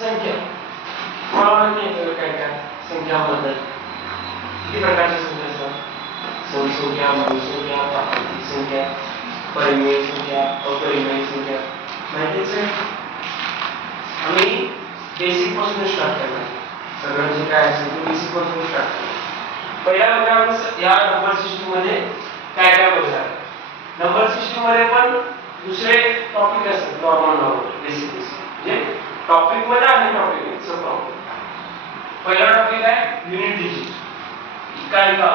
संख्या मला माहिती आहे काय काय संख्याबद्दल किती प्रकारच्या संख्या असतात सम संख्या बहुसंख्या प्राकृतिक संख्या परिमेय संख्या अपरिमेय संख्या माहितीच आहे आम्ही बेसिक पासून स्टार्ट करणार सगळं जे काय असेल ते बेसिक पासून स्टार्ट करणार पहिला बघा आपण या नंबर सिस्टम मध्ये काय काय बघणार नंबर सिस्टम मध्ये पण दुसरे टॉपिक असतात नॉर्मल नंबर बेसिक म्हणजे टॉपिक मध्ये आणि टॉपिक सब टॉपिक पहिला टॉपिक आहे युनिट डिजिट इकाई का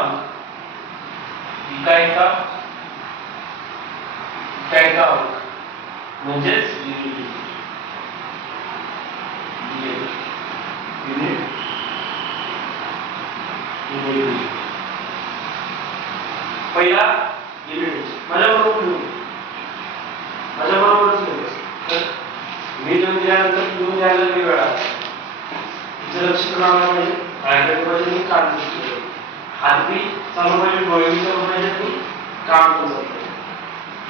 अंक म्हणजेच युनिट डिजिट पहिला युनिट माझ्या बरोबरच मी दोन दिल्यानंतर दोन द्यायला वेगळा तिचं लक्ष ठेवायला पाहिजे प्रायव्हेट मध्ये मी काम केलं हात बी चालू पाहिजे डोळे बी चालू पाहिजे मी काम पण चालू पाहिजे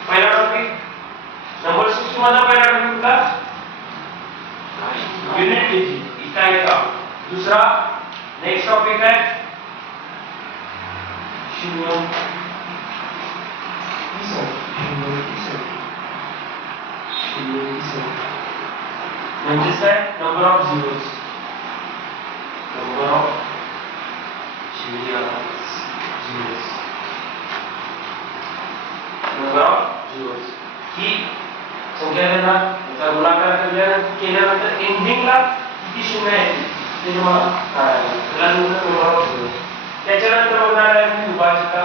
पहिला टॉपिक नंबर सिस्टम मध्ये पहिला टॉपिक का युनिट डिजिट इकाई का दूसरा नेक्स्ट टॉपिक है शून्य म्हणजेच काय नंबर ऑफ झिरोज ही संख्या देणार त्याचा गुणाकार केल्यानंतर एंडिंगला किती शून्य आहे ते तुम्हाला काढायला त्याला नंबर ऑफ झिरोज त्याच्यानंतर होणार आहे विभाजिका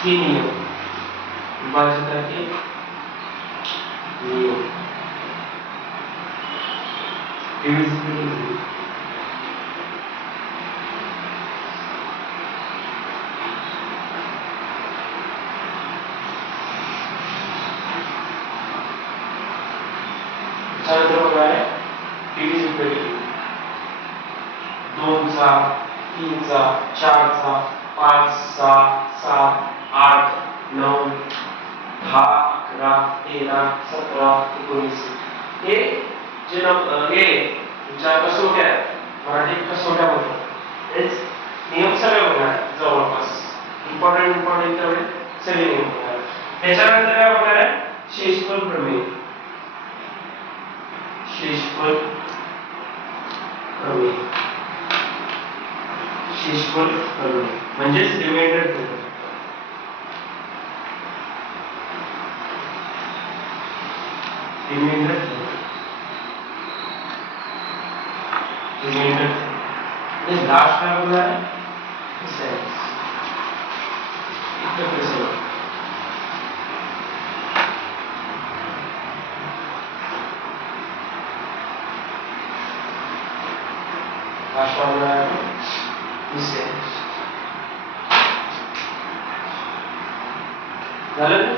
के नियम विभाजिका के नियम डिविजिबिलिटी त्यानंतर होणार आहे डिविजिबिलिटी 2 चा 3 चा 4 चा 5 6 7 8 9 10 11 13 17 19 हे जे हे तुमच्या कसोट्या मराठीत कसोट्या म्हणतात हेच नियम सगळे होणार जवळपास इम्पॉर्टंट तेवढे सगळे नियम होणार त्याच्यानंतर काय होणार आहे शेषफल प्रमेय शेषफल प्रमेय म्हणजेच रिमाइंडर थेरम लास्ट काय होणार आहे झालं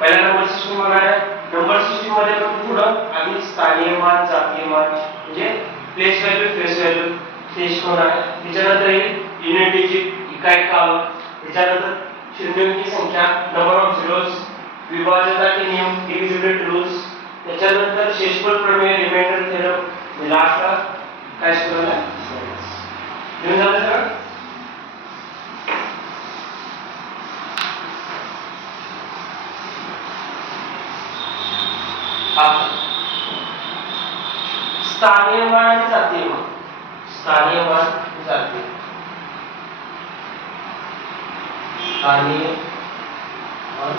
पहिला नंबर सिस्टम होणार आहे नंबर सिस्टम मध्ये पण पुढं आधी स्थानीय मान जातीय मान म्हणजे place value face value test होणार आहे त्याच्यानंतर युनिट डिजिट इकाई का त्याच्यानंतर शून्य की संख्या नंबर ऑफ झिरोज विभाजका के नियम डिविजिबिलिटी रूल्स त्याच्यानंतर शेषफल प्रमेय रिमाइंडर थेरम लास्टला काय शिकवलं येऊन झालं सर स्थानीय मान आणि जातीय मान स्थानीय मान जातीय स्थानीय मान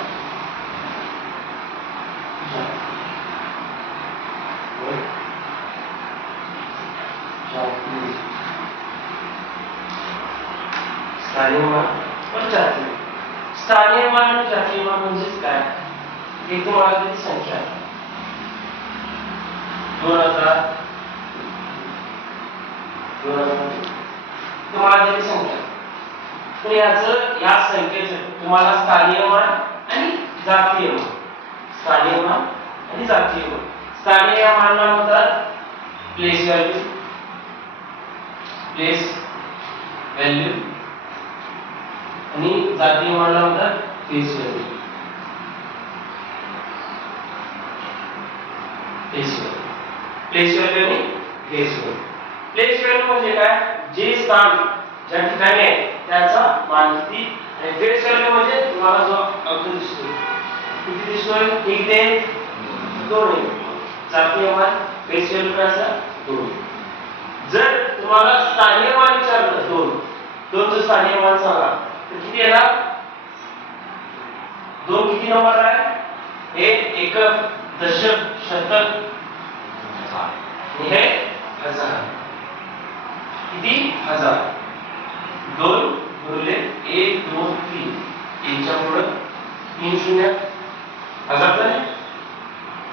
स्थानीय मान और जातीय स्थानीय मान आणि जातीय मान म्हणजे काय एक तुम्हाला किती संख्या 2000 तुम्हाला दिली संख्या. तर याचं या संख्येचं तुम्हाला स्थानीय मान आणि जातीय मान, स्थानीय मान आणि जातीय मान. स्थानीय मानला म्हणतात प्लेस व्हॅल्यू, प्लेस व्हॅल्यू, आणि जातीय मानला म्हणतात face value, face value. Place value आणि फेस व्हॅल्यू. प्लेस व्हॅल्यू म्हणजे काय, जे स्थान ज्या ठिकाणी आहे त्याचा मान किती, आणि फेस व्हॅल्यू म्हणजे तुम्हाला जो अंक दिसतो किती दिसतोय, 1 ते 2. जातीय मान फेस व्हॅल्यू काय असं 2. जर तुम्हाला स्थानीय मान विचारलं 2 चं स्थानीय मान सांगा तर किती येणार, 2 किती नंबर आहे, हे एकक, दशक, शतक, हे हजार. किती, 1000. 2 गुणिले 1 2 3, यांच्या पुढे 3 शून्य 1000 झाले.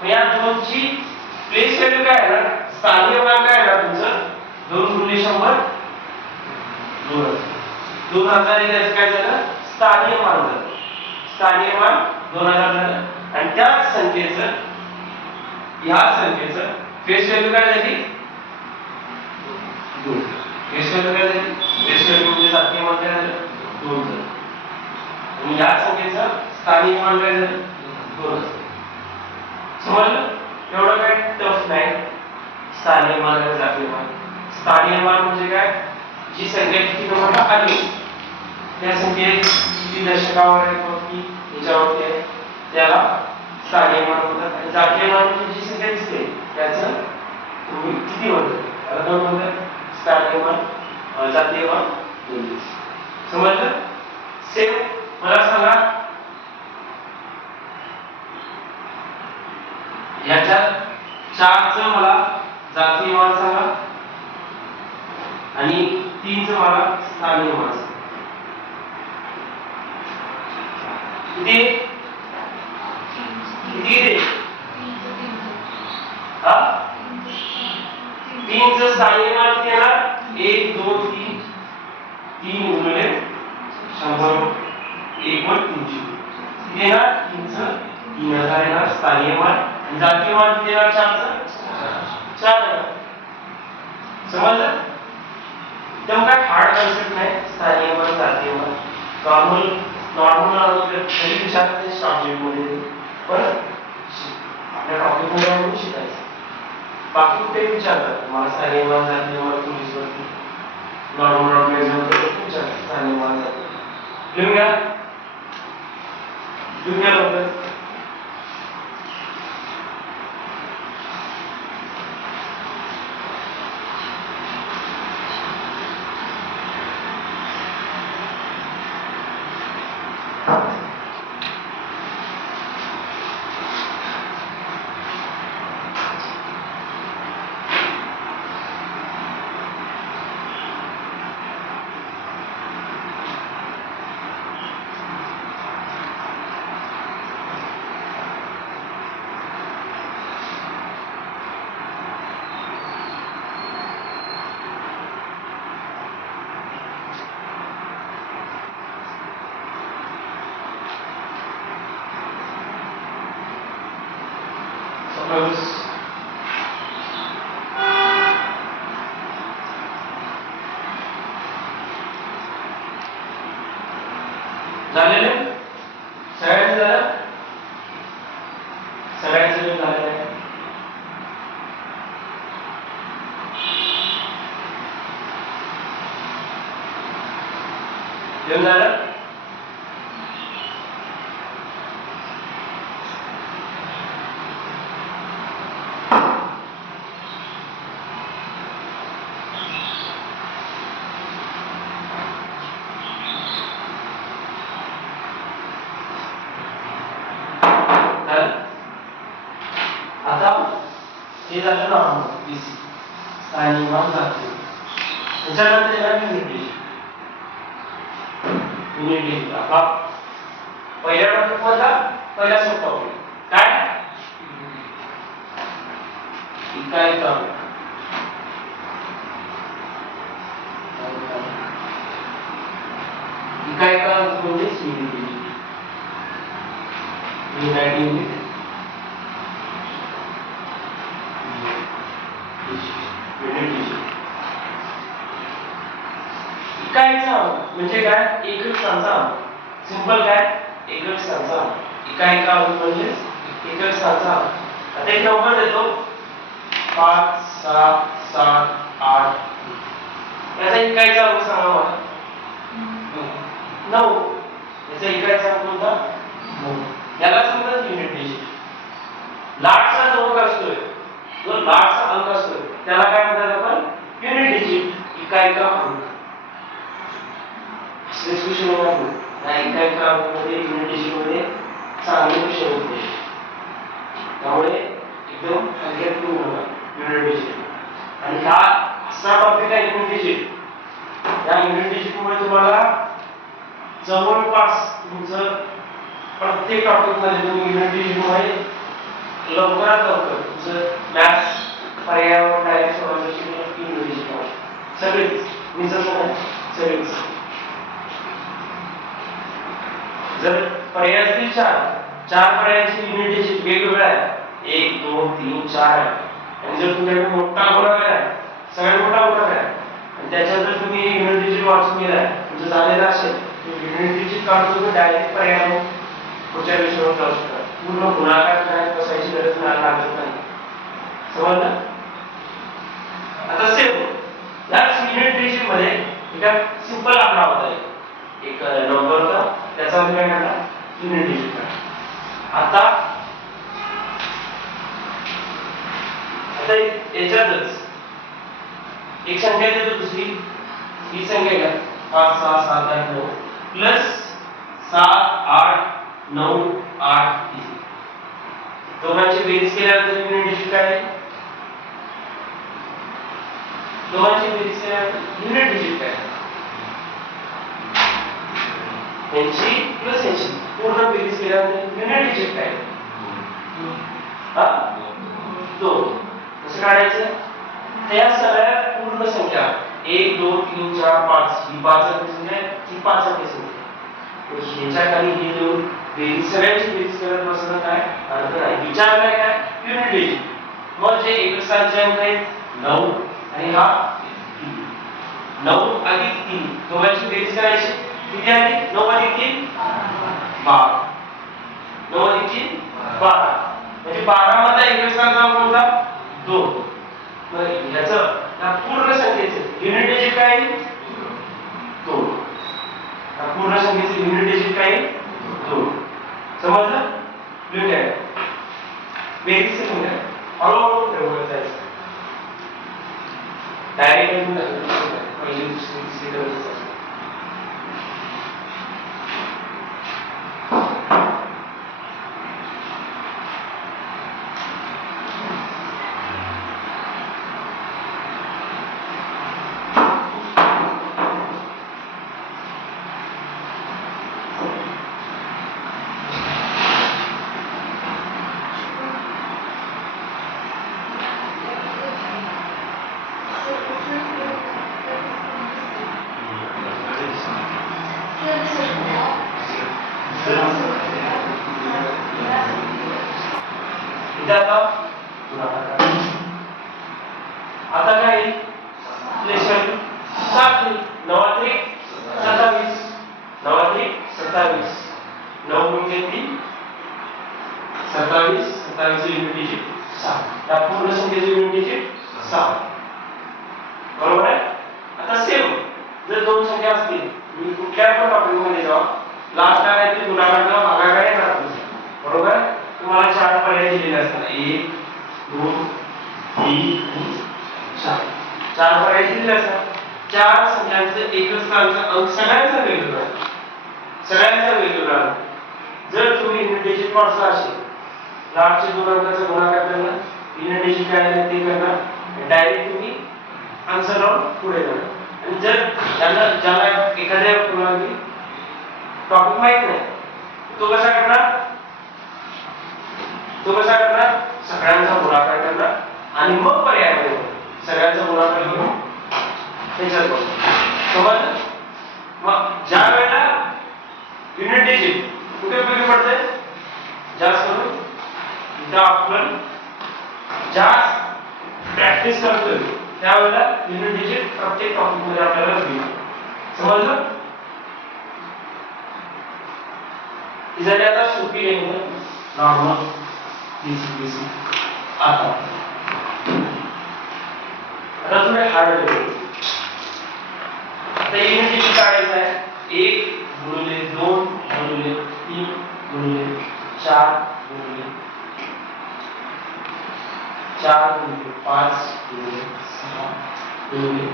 मग या 2 ची प्लेस व्हॅल्यू काय आहे ना, स्थानीय मान काय आहे ना तुमचं, 2 गुणिले 100 2000. 2000 याचं काय झालं, स्थानीय मान झालं. स्थानीय मान 2000 झालं. आणि त्या संख्येचं, ह्या संख्येचं फेस व्हॅल्यू काय झाली, 2. फेस व्हॅल्यू काय झाली, फेस व्हॅल्यू म्हणजे जातीय मान काय झालं, 2 झालं. आणि या संख्येचं स्थानिक मान काय झालं, 2. समजलं, एवढं काय टफ नाही. स्थानिक मान आणि जातीय मान. स्थानिय मान म्हणजे काय, जी संख्या किती क्रमांक आली त्या संख्येत किती दशकावर आहे किंवा किती याच्यावरती आहे त्याला स्थानिय मान म्हणतात. आणि जातीय मान म्हणजे जी संख्या दिसते त्याचं तुम्ही किती म्हणतात त्याला दोन म्हणतात, स्थानिय मान, जातीय मान. समजलं. सेम मला सांगा, याच्यात 4 चं मला जातीय मान सांगा आणि 3 चं मला स्थानिय मान सांगा. किती किती हा 3 चं स्थानिय मान किती येणार, 1 2 3, 3 गुणिले 100 1 वर 300 किती येणार, 3 चं 3000 येणार स्थानिय मान. आणि जातीय मान किती येणार, 4 चं 4 येणार. समजलं. एकदम काय हार्ड कन्सेप्ट नाही. स्थानिय मान, जातीय मान नॉर्मल तरी विचारते सब्जेक्ट मध्ये, पण आपल्या टॉपिक मध्ये आपण शिकायचं. बाकी कुठे विचारतात मला स्थानिय मान, जातीय मान, पोलीस वरती नॉर्मल विचारतात स्थानिय मान, जातीय. लिहून घ्या, लिहून घ्या लवकर. झालेले सगळ्यांचं झालं, सगळ्यांचं झालेलं आहे. जेवण झालं. आता हे झालं नॉर्मल बीसी, स्थानिय मान, जातीय. त्याच्यानंतर येणार युनिट. आता पहिल्या टॉपिक मधला पहिला सब टॉपिक काय, इकाई क्रमांक. म्हणजेच युनिट डिजिट. इकाईचा म्हणजे काय? एकक स्थानचा सिंपल काय? एकक स्थानचा. इकाई का म्हणजे एकक स्थानचा. आता एक नंबर देतो 5 6 7 8. याचा इकाईचा अंक सांगा मला. 9. याचा इकाईचा अंक कोणता? 9. याला समजा युनिट डिजिट. लाटचा जो अंक असतोय, जो लाटचा अंक असतोय त्याला काय म्हणतात आपण? Unit digit. इकाई का अंक. डिस्कशन होणार नाही. इकाई का अंकामध्ये युनिट डिजिट मध्ये चांगले क्वेश्चन होते. त्यामुळे एकदम हलक्यात घेऊ नका युनिट डिजिट. आणि हा असा टॉपिक आहे युनिट डिजिट. या युनिट डिजिट मुळे तुम्हाला जवळपास तुमचं प्रत्येक टॉपिक मध्ये तुम्ही युनिट डिजिट मुळे लवकरात लवकर तुमचं मॅथ्स पर्यावरण डायरेक्ट सोडवण्याची युनिट डिजिट सगळेच निसर्ग सगळेच. जर पर्याय असतील चार पर्यायांची युनिट डिजिट वेगवेगळ्या आहेत. 1 2 3 4 आहे. आणि जर तुमच्याकडे मोठा गुणाकार आहे, सगळ्यात मोठा गुणाकार आहे आणि त्याच्यात जर तुम्ही युनिट डिजिट वाचून गेलाय, तुमचं झालेलं असेल तर युनिट डिजिट काढून तुम्ही डायरेक्ट पर्याय पुढच्या विषयावर जाऊ शकता. पूर्ण गुणाकार करायला बसायची गरज लागत नाही. समजलं? आता सेम याच युनिट डिजिट मध्ये एका सिंपल आकडा होता, एक नंबर होता, त्याचा मी काय काढला? युनिट डिजिट काढला. आता याच्यातच एक संख्या देतो दुसरी, ही संख्या घ्या 5 6 7 8 9 प्लस 7 8 9 8 3. दोघांची बेरीज केल्यानंतर युनिट डिजिट काय आहे? दोघांची बेरीज केल्यानंतर युनिट डिजिट काय आहे? 80 प्लस 80 पूर्ण बेरीज केल्यानंतर युनिट डिजिट काय आहे? हा 2. कसं काढायचं? त्या सगळ्या पूर्ण संख्या 1 2 3 4 5 ही 5 अंकी संख्या आहे, ही 5 अंकी संख्या. ह्याच्या खाली हे देऊन बेरीज सगळ्यांची बेरीज करत बसणं काय अर्थ नाही. विचार काय? Unit digit. मग जे एकक स्थानचे अंक आहेत 9 आणि हा 3. 9 अधिक 3 दोघांची बेरीज करायची. किती आली? 9 अधिक 3 12. 9 अधिक 3 12. म्हणजे 12 मध्ये एकक स्थानचा अंक कोणता? 2. मग याचं या पूर्ण संख्येचं युनिट डिजिट काय आहे? 2. या पूर्ण संख्येचं युनिट डिजिट काय आहे? 2. समजलं? लिहून घ्या. बेरीज लिहून घ्या. हळूहळू प्रयोग करायचा. डायरेक्ट लिहून टाका. पहिली दुसरी तिसरी चौथी. आता काय लेशन 7 9 27 9 27 9 गुणिले 3 27 27 युनिट डिजिट 7. त्या पूर्ण संख्येचे युनिट डिजिट 7. बरोबर आहे? आता सेम जर दोन संख्या असतील, मी कुठल्या पण टॉपिक मध्ये जावा, लास्टला काय ते गुणाकार किंवा भागाकार येणार. बरोबर? तुम्हाला 4 पर्याय दिलेले असतात. 1 2 3 4. 4 पर्याय दिलेले असतात. 4 संख्यांचे एकक स्थानचा अंक सगळ्यांचा वेगवेगळा आहे. सगळ्यांचा वेगवेगळा आहे. जर तुम्ही युनिट डिजिट वापरला असेल, लास्टचे दोन अंकाचा गुणाकार करणार, युनिट डिजिट काय आहे ते करणार, डायरेक्ट तुम्ही आन्सर लावून पुढे जाणार. आणि जर ज्याला एखाद्या कुणाला टॉपिक माहित नाही, तो कसा करणार? सगळ्यांचा गुणाकार करणार आणि मग पर्याय मध्ये सगळ्यांचा गुणाकार करून त्याच्यात बघू. समजलं? मग ज्या वेळेला आपण जास्त प्रॅक्टिस करतोय त्यावेळेला युनिट डिजिट प्रत्येक टॉपिक मध्ये आपल्याला मिळेल. समजलं? ही झाली आता सोपी लेंग्थ नॉर्मल बेसिक. आता थोडे हार्ड लेवल. आता युनिट डिजिट काढायचं आहे. 1 गुणिले 2 गुणिले 3 गुणिले 4 गुणिले 4 गुणिले 5 गुणिले 6 गुणिले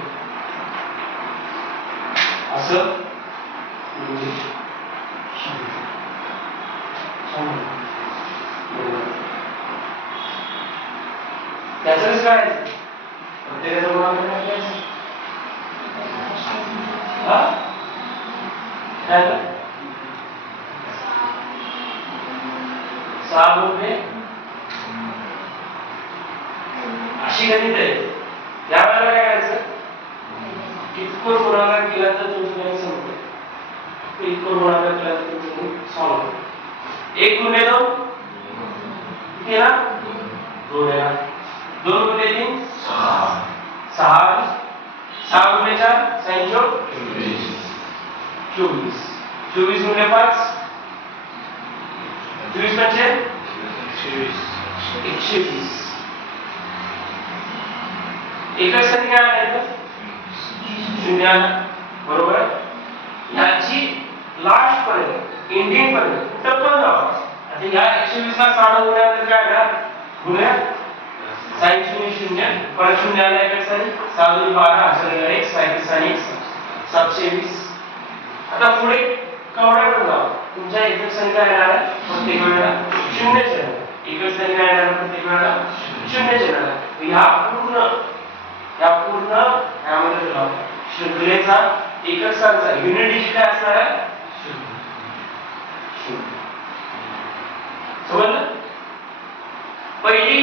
असं गुणिले 100. त्याचं कसं करायचं? प्रत्येकाचा गुणाकार काय करायचं? हा? काय झालं? 6 गुणिले अशी गणित आहे. या वेळेला काय करायचं? इतकं गुणाकार केला तर तुमचं गणित संपतं. इतकं गुणाकार केला तर तुमचं गणित सॉल्व्ह होतं. 1 गुणिले 2 किती येणार? 2 येणार. 2 गुणिले 3 6. 6 गुणिले 4 साइन चौक 24. 24 गुणिले 5 24 म्हणजे 120. एकच संख्या काय आहे? 0. बरोबर. याची लास्ट पर्यंत एंडिंग पर्यंत कुठं पण जावा. आता या 120 ला 6 गुणल्यानंतर काय येणार? गुणल्या sin 0 परत 0 आला एका साली 6 2 12 असं येणार 1 37 1 720. आता पुढे कवड्याकडे जावा. तुमच्या एकक संख्या येणार आहे प्रत्येक वेळेला 0 च येणार. एकच संख्या येणार प्रत्येक वेळेला 0 च येणार. या पूर्ण यामध्ये लावा. शृंखलेचा एकक स्थानचा युनिट डिजिट काय असणार आहे? 0. समजलं? पहिली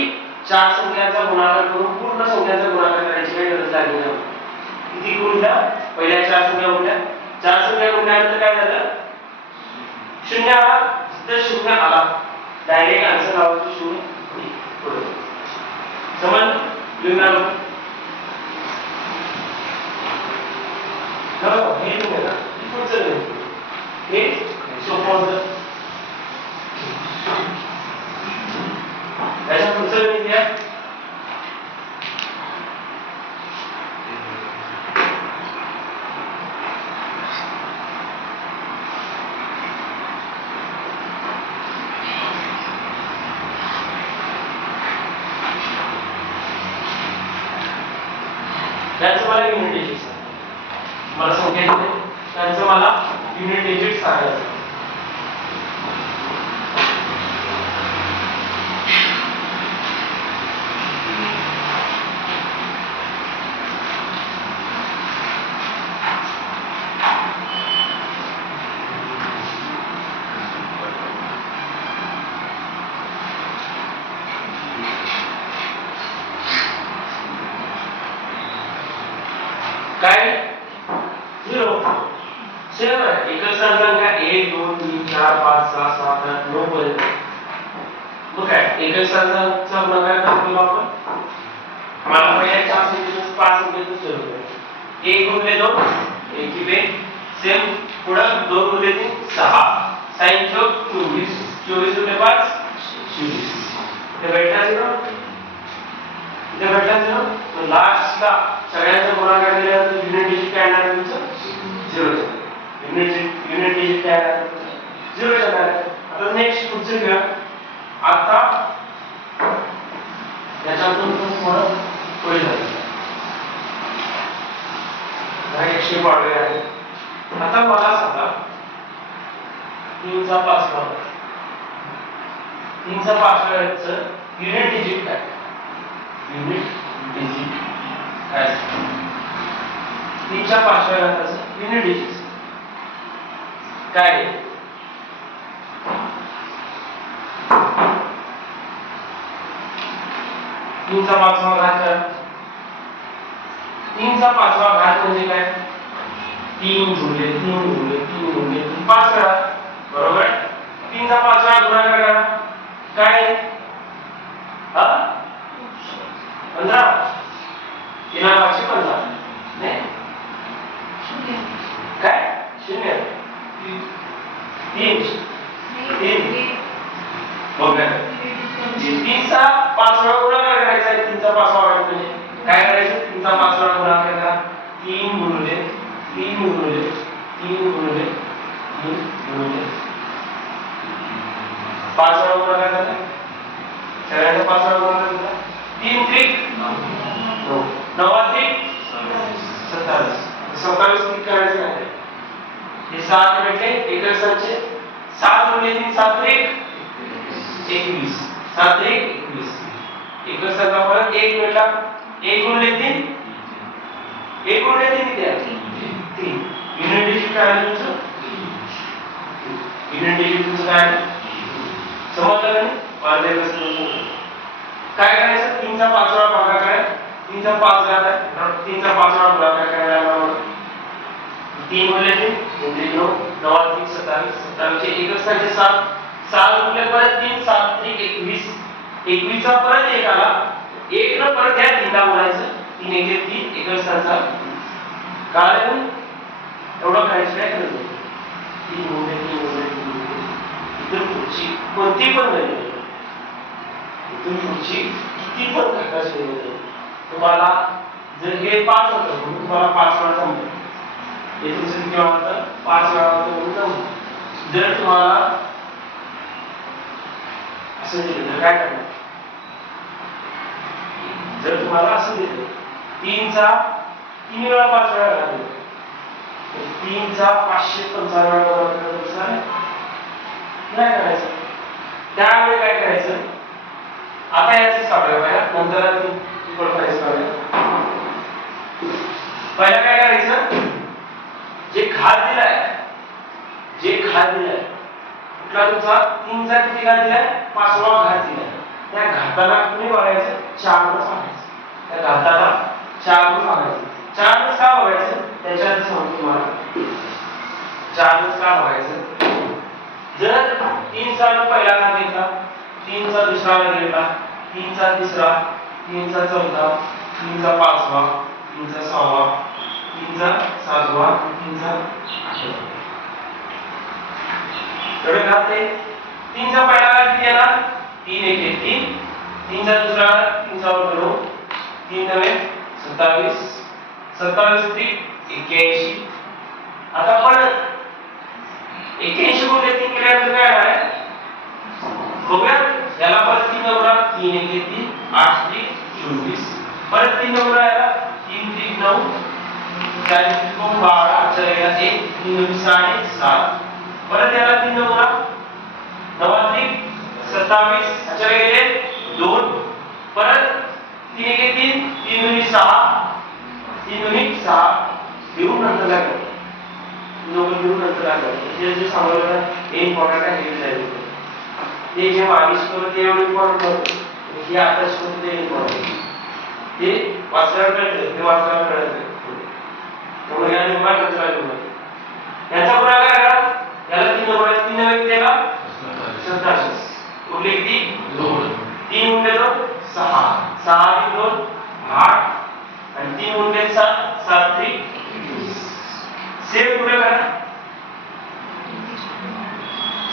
4 संख्यांचा गुणाकार करून पूर्ण संख्यांचा गुणाकार करायची काही गरज लागली नाही. किती गुणल्या? पहिल्या 4 संख्या गुणल्या. 4 संख्या गुणल्यानंतर काय झालं? 0 आला. तर 0 आला डायरेक्ट आन्सर लावायचं 0 पुढे. समजलं? लिहून हे तुम्हाला पुढचं हे सोपं होतं. त्याच्या पुढचं गणित घ्या. त्याचं मला युनिट डिजिट मला संख्या येते. त्याचं मला युनिट डिजिट सांगायचं. काय 0 सेम आहे. एकच संख्या 1 2 3 4 5 6 7 8 9 पर्यंत. मग काय एकच संख्याचा गुणाकार करतो आपण. मला पहिल्या 4 संख्येतून 5 संख्येतून सुरू करायचं. 1 गुणिले 2 1 की 2 सेम. पुढं 2 गुणिले 3 6 साइन चौक 24. 24 गुणिले 5 24. ते भेटला 0. इथे भेटला 0. तर लास्टला सगळ्यांचा गुणाकार केल्यानंतर युनिट डिजिट काय येणार तुमचं? 0 च. युनिट डिजिट काय येणार? 0 च येणार. आता नेक्स्ट पुढचं घेऊया. आता याच्यातून थोडं पुढे जायचं. 100 वाढले आहे. आता मला सांगा 3 चा 5वा 3 चा 5वा याचं युनिट डिजिट काय? युनिट डिजिट काय? 3 च्या 5व्या घाताचं युनिट डिजिट काय आहे? 3 चा 5वा घात. 3 चा 5वा घात म्हणजे काय? 3 गुणिले 3 गुणिले 3 गुणिले 3 5 वेळा. बरोबर. 3 चा 5 वेळा गुणाकार करा. काय? 15 3,515 नाही काय 0 3 बघा 3चा 5 वेळा गुणाकार करायचा आहे 3चा 5 वेळा म्हणजे काय करायचं 3चा 5 वेळा गुणाकार करा 3 गुणिले 3 गुणिले 3 गुणिले 3 गुणिले 5 वेळा गुणाकार करा सगळ्यांचा 5 वेळा गुणाकार करा 3 त्रिक 9 9 त्रिक 27 27 त्रिक करायचं नाही हे 7 भेटले एकच संचे 7 गुणिले 3 7 त्रिक 21 7 त्रिक 21 एकच संचा परत 1 भेटला 1 गुणिले 3 1 गुणिले 3 किती आहे 3 युनिट डिजिट काय आहे तुमचं युनिट डिजिट तुमचं काय आहे समजलं नाही पारदे कसं काय करायचं 3चा 5 वेळा भागाकार आहे 3चा 5 घात आहे 3चा 5 वेळा गुणाकार करायला 3 गुणिले 3 म्हणजे 9 9 3 27 27 चे एकच संख्या 7 7 गुणिले परत 3 7 त्रिक 21 21 चा परत 1 आला 1 न परत या 3 ला बोलायचं 3 1 3 एकच संख्या कारण एवढं काहीच नाही करत 3 गुणिले 3 गुणिले 3 इतर पुढची कोणती पण नाही इथून पुढची किती पण घाटाची नाही तुम्हाला जर हे 5 होतं म्हणून तुम्हाला 5 वेळा जमलं हे तुमचं किती वेळा होतं 5 वेळा होतं म्हणून जमलं जर तुम्हाला असं दिलं तर काय करणार जर तुम्हाला असं दिलं 3चा 3 वेळा 5 वेळा घातलं 3चा 555 वेळा घातलं नाही करायचं त्यावेळी काय करायचं आता याचं सापडेल पहिला नंतर पहिला काय करायचं जे घात दिलाय कुठला तुमचा 3चा किती घात दिलाय 5वा घात दिलाय त्या घाताला कुणी बघायचं 4 ने भागायचं त्या घाताला 4 ने भागायचं 4 ने का बघायचं त्याच्यात सांगतो तुम्हाला 4 ने का बघायचं जर 3चा पहिला घात घेतला 3चा दुसरा घात घेतला 3चा तिसरा 3चा चौथा 3चा 5वा 3चा 6वा 3चा 7वा 3चा 8वा एवढे घात आहे 3चा पहिला घात किती येणार 3 1 3 3चा दुसरा घात 3चा वर्ग 9 3 9 27 27 त्रिक 81 आता परत 81 गुणिले 3 केल्यानंतर काय आहे बघूया याला परत 3 नंबर 3 1 3 8 3 24 परत 3 नंबर आला 3 3 9 4 3 12 चलेगा 1 3 9 7 परत याला 3 नंबर 9 3 27 चले गेले 2 परत 3 1 3 3 9 6 3 9 6 घेऊन नंतर काय करतो नंबर घेऊन नंतर काय करतो जे सांगितलं हे इम्पॉर्टंट आहे हे जाईल ते जे मागे शिकवलं ते एवढं इम्पॉर्टंट नव्हतं हे आता शिकवलं ते इम्पॉर्टंट ते वाचल्याला कळतं ते वाचल्याला कळत नाही त्यामुळे या नियमात वाचला गेला याचा गुणाकार करा याला 3 नंबर 3 नंबर केला 27 उरले किती 2 3 गुणिले 2 6 6 अधिक 2 8 आणि 3 गुणिले 7 7 3 सेम पुढे करा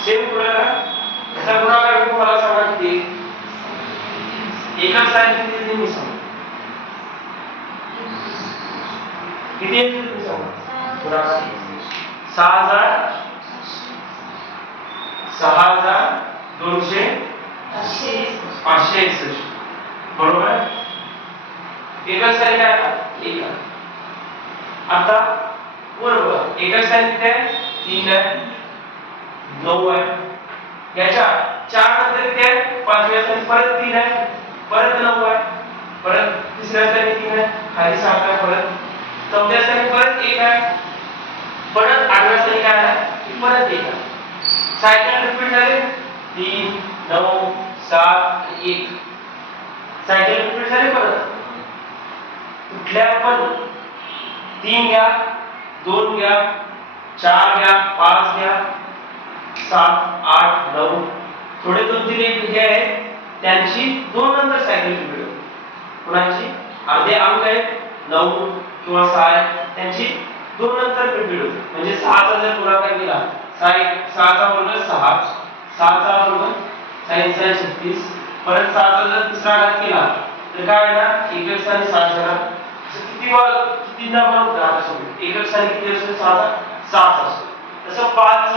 सेम पुढे करा याचा गुणाकार तुम्हाला सांगा किती एकच साइन किती मी सांगा किती आहे तुम्ही सांगा गुणाकार 6200 561 बरोबर एकच साइन काय एक आता बरोबर एकच साइन किती आहे 3 आहे 9 आहे याच्या 4 नंतर किती आहे 5व्या साइन परत 3 आहे परत 9 आहे परत तिसऱ्या साइन 3 आहे खाली 7 आहे परत चौथ्या साइन परत 1 आहे परत 8व्या साइन काय आहे परत 1 आहे सायकल रिपीट झाले 3 9 7 1 सायकल रिपीट झाले परत कुठल्या पण 3 घ्या 2 घ्या 4 घ्या 5 घ्या 7 8 9 थोडे 2 3 हे आहेत त्यांची 2 नंतर सायकल रिपीट होते कुणाची अर्धे अंक आहेत 9 किंवा 6 आहेत त्यांची 2 नंतर रिपीट होते म्हणजे 6 चा जर गुणाकार केला 6 चा वर्ग 6 6 चा वर्ग 6 36 परत 6 चा जर तिसरा घात केला तर काय होणार एकक स्थानी 7 येणार कितीदा बनवतो आता समजा एकक स्थानी किती असतो 7 असतो तसं 5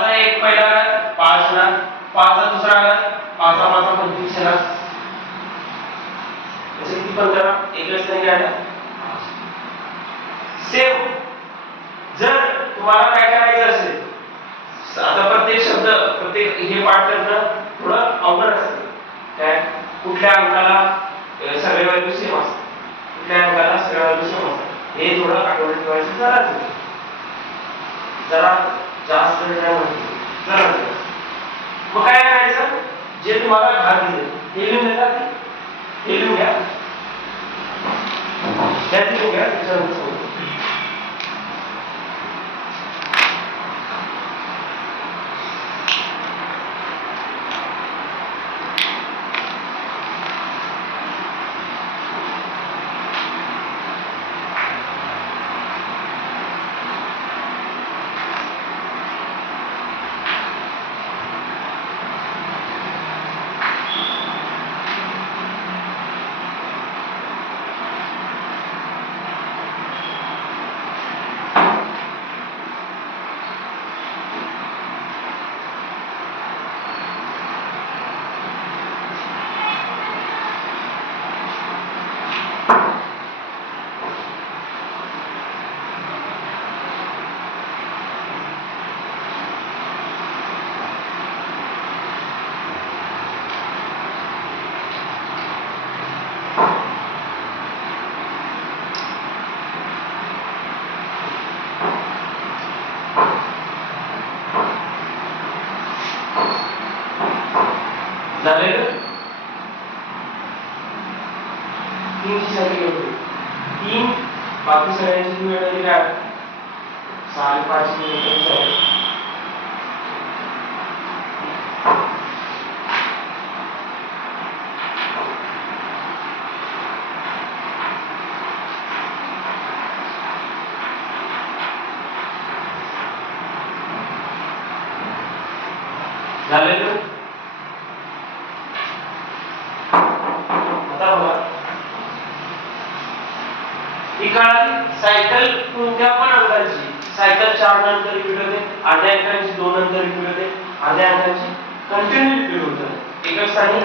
चा एक पहिला घात 5 येणार 5 चा दुसरा घात 5 चा 25 येणार असे किती 15 एकक स्थानी काय सेम जर तुम्हाला काय करायचं असेल आता प्रत्येक हे पाठ करणं थोडं अवघड असतं काय कुठल्या अंकाला सगळे व्हॅल्यू सेम असतात कुठल्या अंकाला सगळे व्हॅल्यू सेम असतात हे थोडं आठवणीत ठेवायचं जरा जास्त जरा मग काय करायचं जे तुम्हाला घात दिले हे लिहून देतात हे लिहून घ्या लिहून घ्या त्याच्यानंतर झालेलं 3 ची संख्या होती 3 बाकी सगळ्यांची वेळ आली काय 5.5 मिनिट झालेलं सायकल कोणत्या पण अंकाची सायकल 4 नंतर रिपीट होते अर्ध्या अंकाची 2 नंतर रिपीट होते अर्ध्या अंकाची कंटिन्यू रिपीट होते एकक स्थानी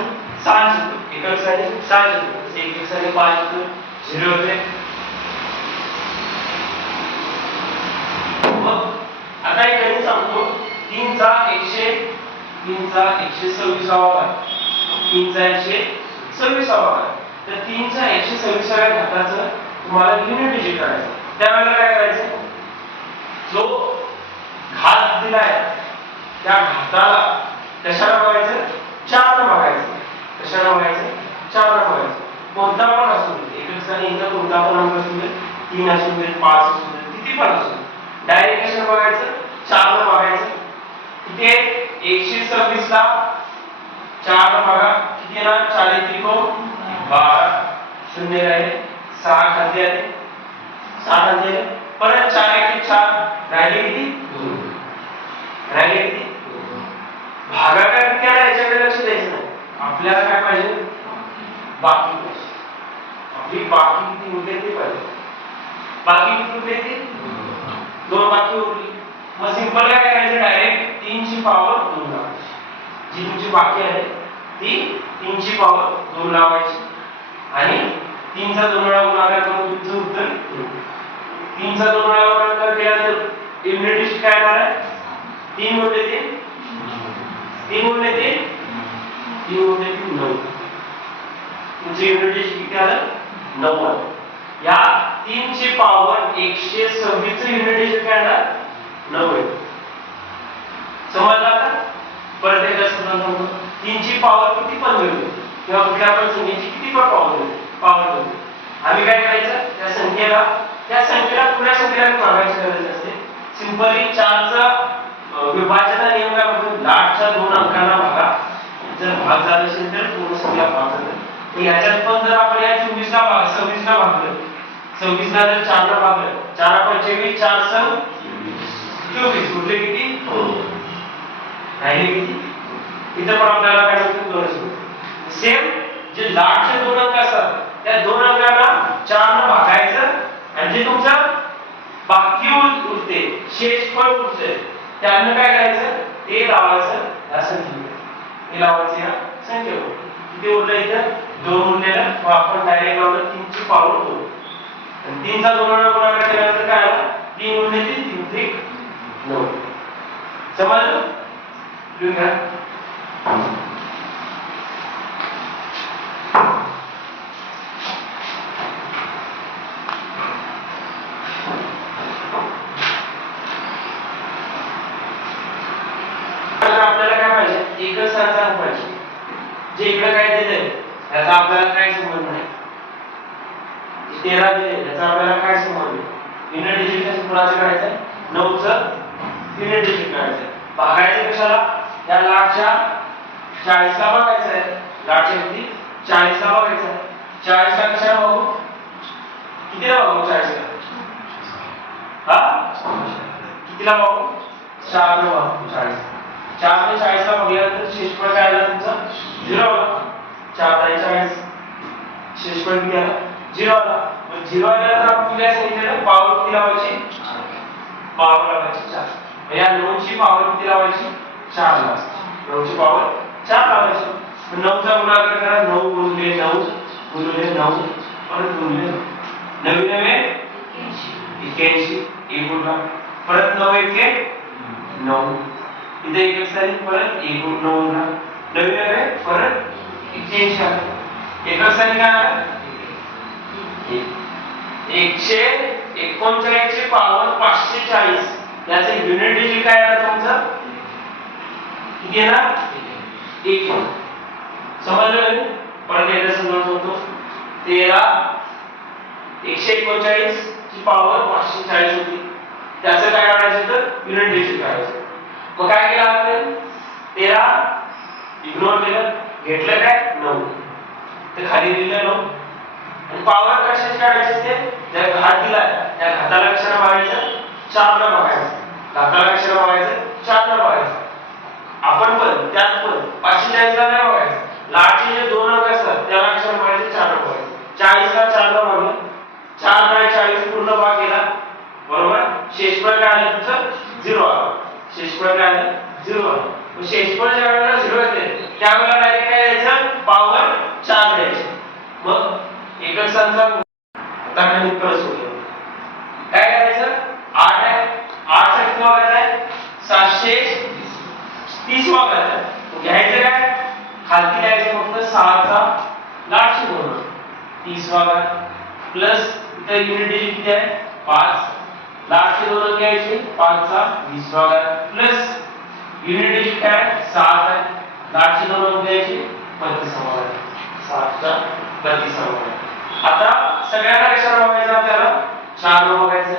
7 येतो एकक स्थानी 7 येतो एकक स्थानी 5 येतो 0 होते मग आता एक गणित सांगतो 3 चा 126 वा घात 3 चा 126 वा घात तर 3 चा 126 व्या घाताचं तुम्हाला युनिट डिजिट करायचं त्यावेळेला काय करायचं जो घात दिलाय त्या घाताला कशाला बघायचं 4 ने बघायचं कशाला बघायचं 4 ने बघायचं कोणता पण असू दे एकक स्थानी इंका कोणता पण अंक असू दे 3 असू दे 5 असू दे किती पण असू दे डायरेक्ट कशाला बघायचं 4 ने बघायचं किती आहे 126 ला 4 ने बघा किती येणार 4 त्रिको 12 शून्य राहिले 6 खाली आले 7 खाली आले परत 4 1 4 राहिले किती 2 राहिले किती भागाकार केला याच्याकडे लक्ष द्यायचं नाही आपल्याला काय पाहिजे बाकी पाहिजे आपली बाकी किती उरले ते पाहिजे बाकी किती उरले ते 2 बाकी उरली मग सिंपल काय करायचं डायरेक्ट 3 ची पॉवर 2 लावायची जी तुमची बाकी आहे ती 3 ची पॉवर 2 लावायची आणि 3 चा 2 वेळा गुणाकार करून तुमचं उत्तर 3 चा 2 वेळा गुणाकार केला तर युनिट डिजिट काय येणार आहे 3 गुणिले 3 3 गुणिले 3 3 गुणिले 3 9 तुमचं युनिट डिजिट किती आलं 9 आलं या 3 ची पॉवर 126 चं युनिट डिजिट काय येणार 9 आहे समजलं का परत एकदा समजावून 3 ची पॉवर किती पण घेऊ किंवा कुठल्या पण संख्येची किती पण पॉवर घेऊ आम्ही काय करायचं त्या संख्येला पुऱ्या संख्येला भागायची गरज असते सिंपली 4 चा विभाजनाचा नियम काय म्हणतो लाटच्या 2 अंकांना भागा जर भाग झाला असेल तर पूर्ण संख्या भाग झाला याच्यात पण जर आपण या 24 ला 26 ला भागलं, 26 ला जर 4 ला भागलं, 4 5 24, 4 6 24, उरले किती? राहिले किती? इथं पण आपल्याला काय होतं? 2 सेम जे लाटचे 2 अंक असतात त्या 2 अंकांना 4 ने भागायचं आणि जे तुमचं बाकी उरते शेषफळ उरते त्यानं काय करायचं? ते लावायचं या संख्येवर. हे लावायचं या संख्येवर. किती उरलं इथं? 2 उरलेलं. मग आपण डायरेक्ट लावलं 3 ची पॉवर 2. आणि 3 चा 2 ने गुणाकार केल्यानंतर काय आलं? 3 उरले 3 3 9. समजलं? लिहून घ्या. आपल्याला काय पाहिजे? एकच संख्या पाहिजे. जे इकडे काय दिलंय याचा आपल्याला काय संबंध नाही. 13 दिले याचा आपल्याला काय संबंध? युनिट डिजिट कुणाचं काढायचं? 9 चं युनिट डिजिट काढायचं. भागायचं कशाला? या लाटच्या 40 ला भागायचं आहे. लाटच्या किती? 40 ला भागायचं आहे. 40 ला कशाला भागू? कितीला भागू 40 ला? कितीला भागू? 4 ने भागू 40. 4 ने 40 ला भागल्यानंतर शेषफळ काय आलं तुमचं? 0 आला. 4 × 40 शेषफळ किती आला? 0 आला. मग 0 आल्यानंतर आपण काय सांगितलं? पॉवर किती लावायची? पॉवर लावायची 4. मग या 9 ची पॉवर किती लावायची? 4 लावायची. 9 ची पॉवर 4 लावायची. मग 9 चा गुणाकार करा. 9 गुणिले 9 गुणिले 9 परत गुणिले 9 9 81 1 गुणला परत 9 1 9 इथे एक झाली परत 1 गुण 9 गुणला 9 9 परत 81 आला. एकच झाली काय आला? 139 ची पॉवर 540. याचे युनिट डिजिट काय आला तुमचं? किती आहे ना? 1. समजलं? परत एकदा समजावतो. 13 139 ची पॉवर 540 होती. त्याचं काय काढायचं तर युनिट डिजिट काढायचं. मग काय केलं आपण? 13 इग्नोर केलं, घेतलं काय? 9. ते खाली लिहिलं 9. आणि पॉवर कशाची काढायची असते? ज्या घात दिलाय त्या घाताला कशाला भागायचं? 4 ने भागायचं. घाताला कशाला भागायचं? 4 ने भागायचं. आपण पण त्यात पण 540 ला नाही भागायचं. लाटचे जे 2 अंक असतात त्याला कशाला भागायचं? 4 ने भागायचं. 40 ला 4 ने भागलं. 4 × 40 पूर्ण भाग केला. बरोबर? शेषफळ काय आलं तुमचं? 0 आलं. शेषफळ काय आलं? 0 आलं. मग शेषफळ ज्या वेळेला 0 येते त्यावेळेला डायरेक्ट काय द्यायचं? पॉवर 4 द्यायची. मग एकच संख्या आता काय उत्तर सोडलं. काय करायचं? 8 आहे. 8 चा किती भाग आहे? 730 भाग आहे. घ्यायचं काय? खालती द्यायचं फक्त 6 चा लाटशी गुणा 30 भाग प्लस इथे युनिट डिजिट किती आहे? 5. लाटचे 2 अंक घ्यायचे 5 चा 20 भाग प्लस युनिट डिजिट काय? 7 आहे. लाटचे 2 अंक घ्यायचे 32 भाग आहे. 7 चा 32 भाग. आता सगळ्यांना कशाला बघायचं आपल्याला? 4 ने बघायचं.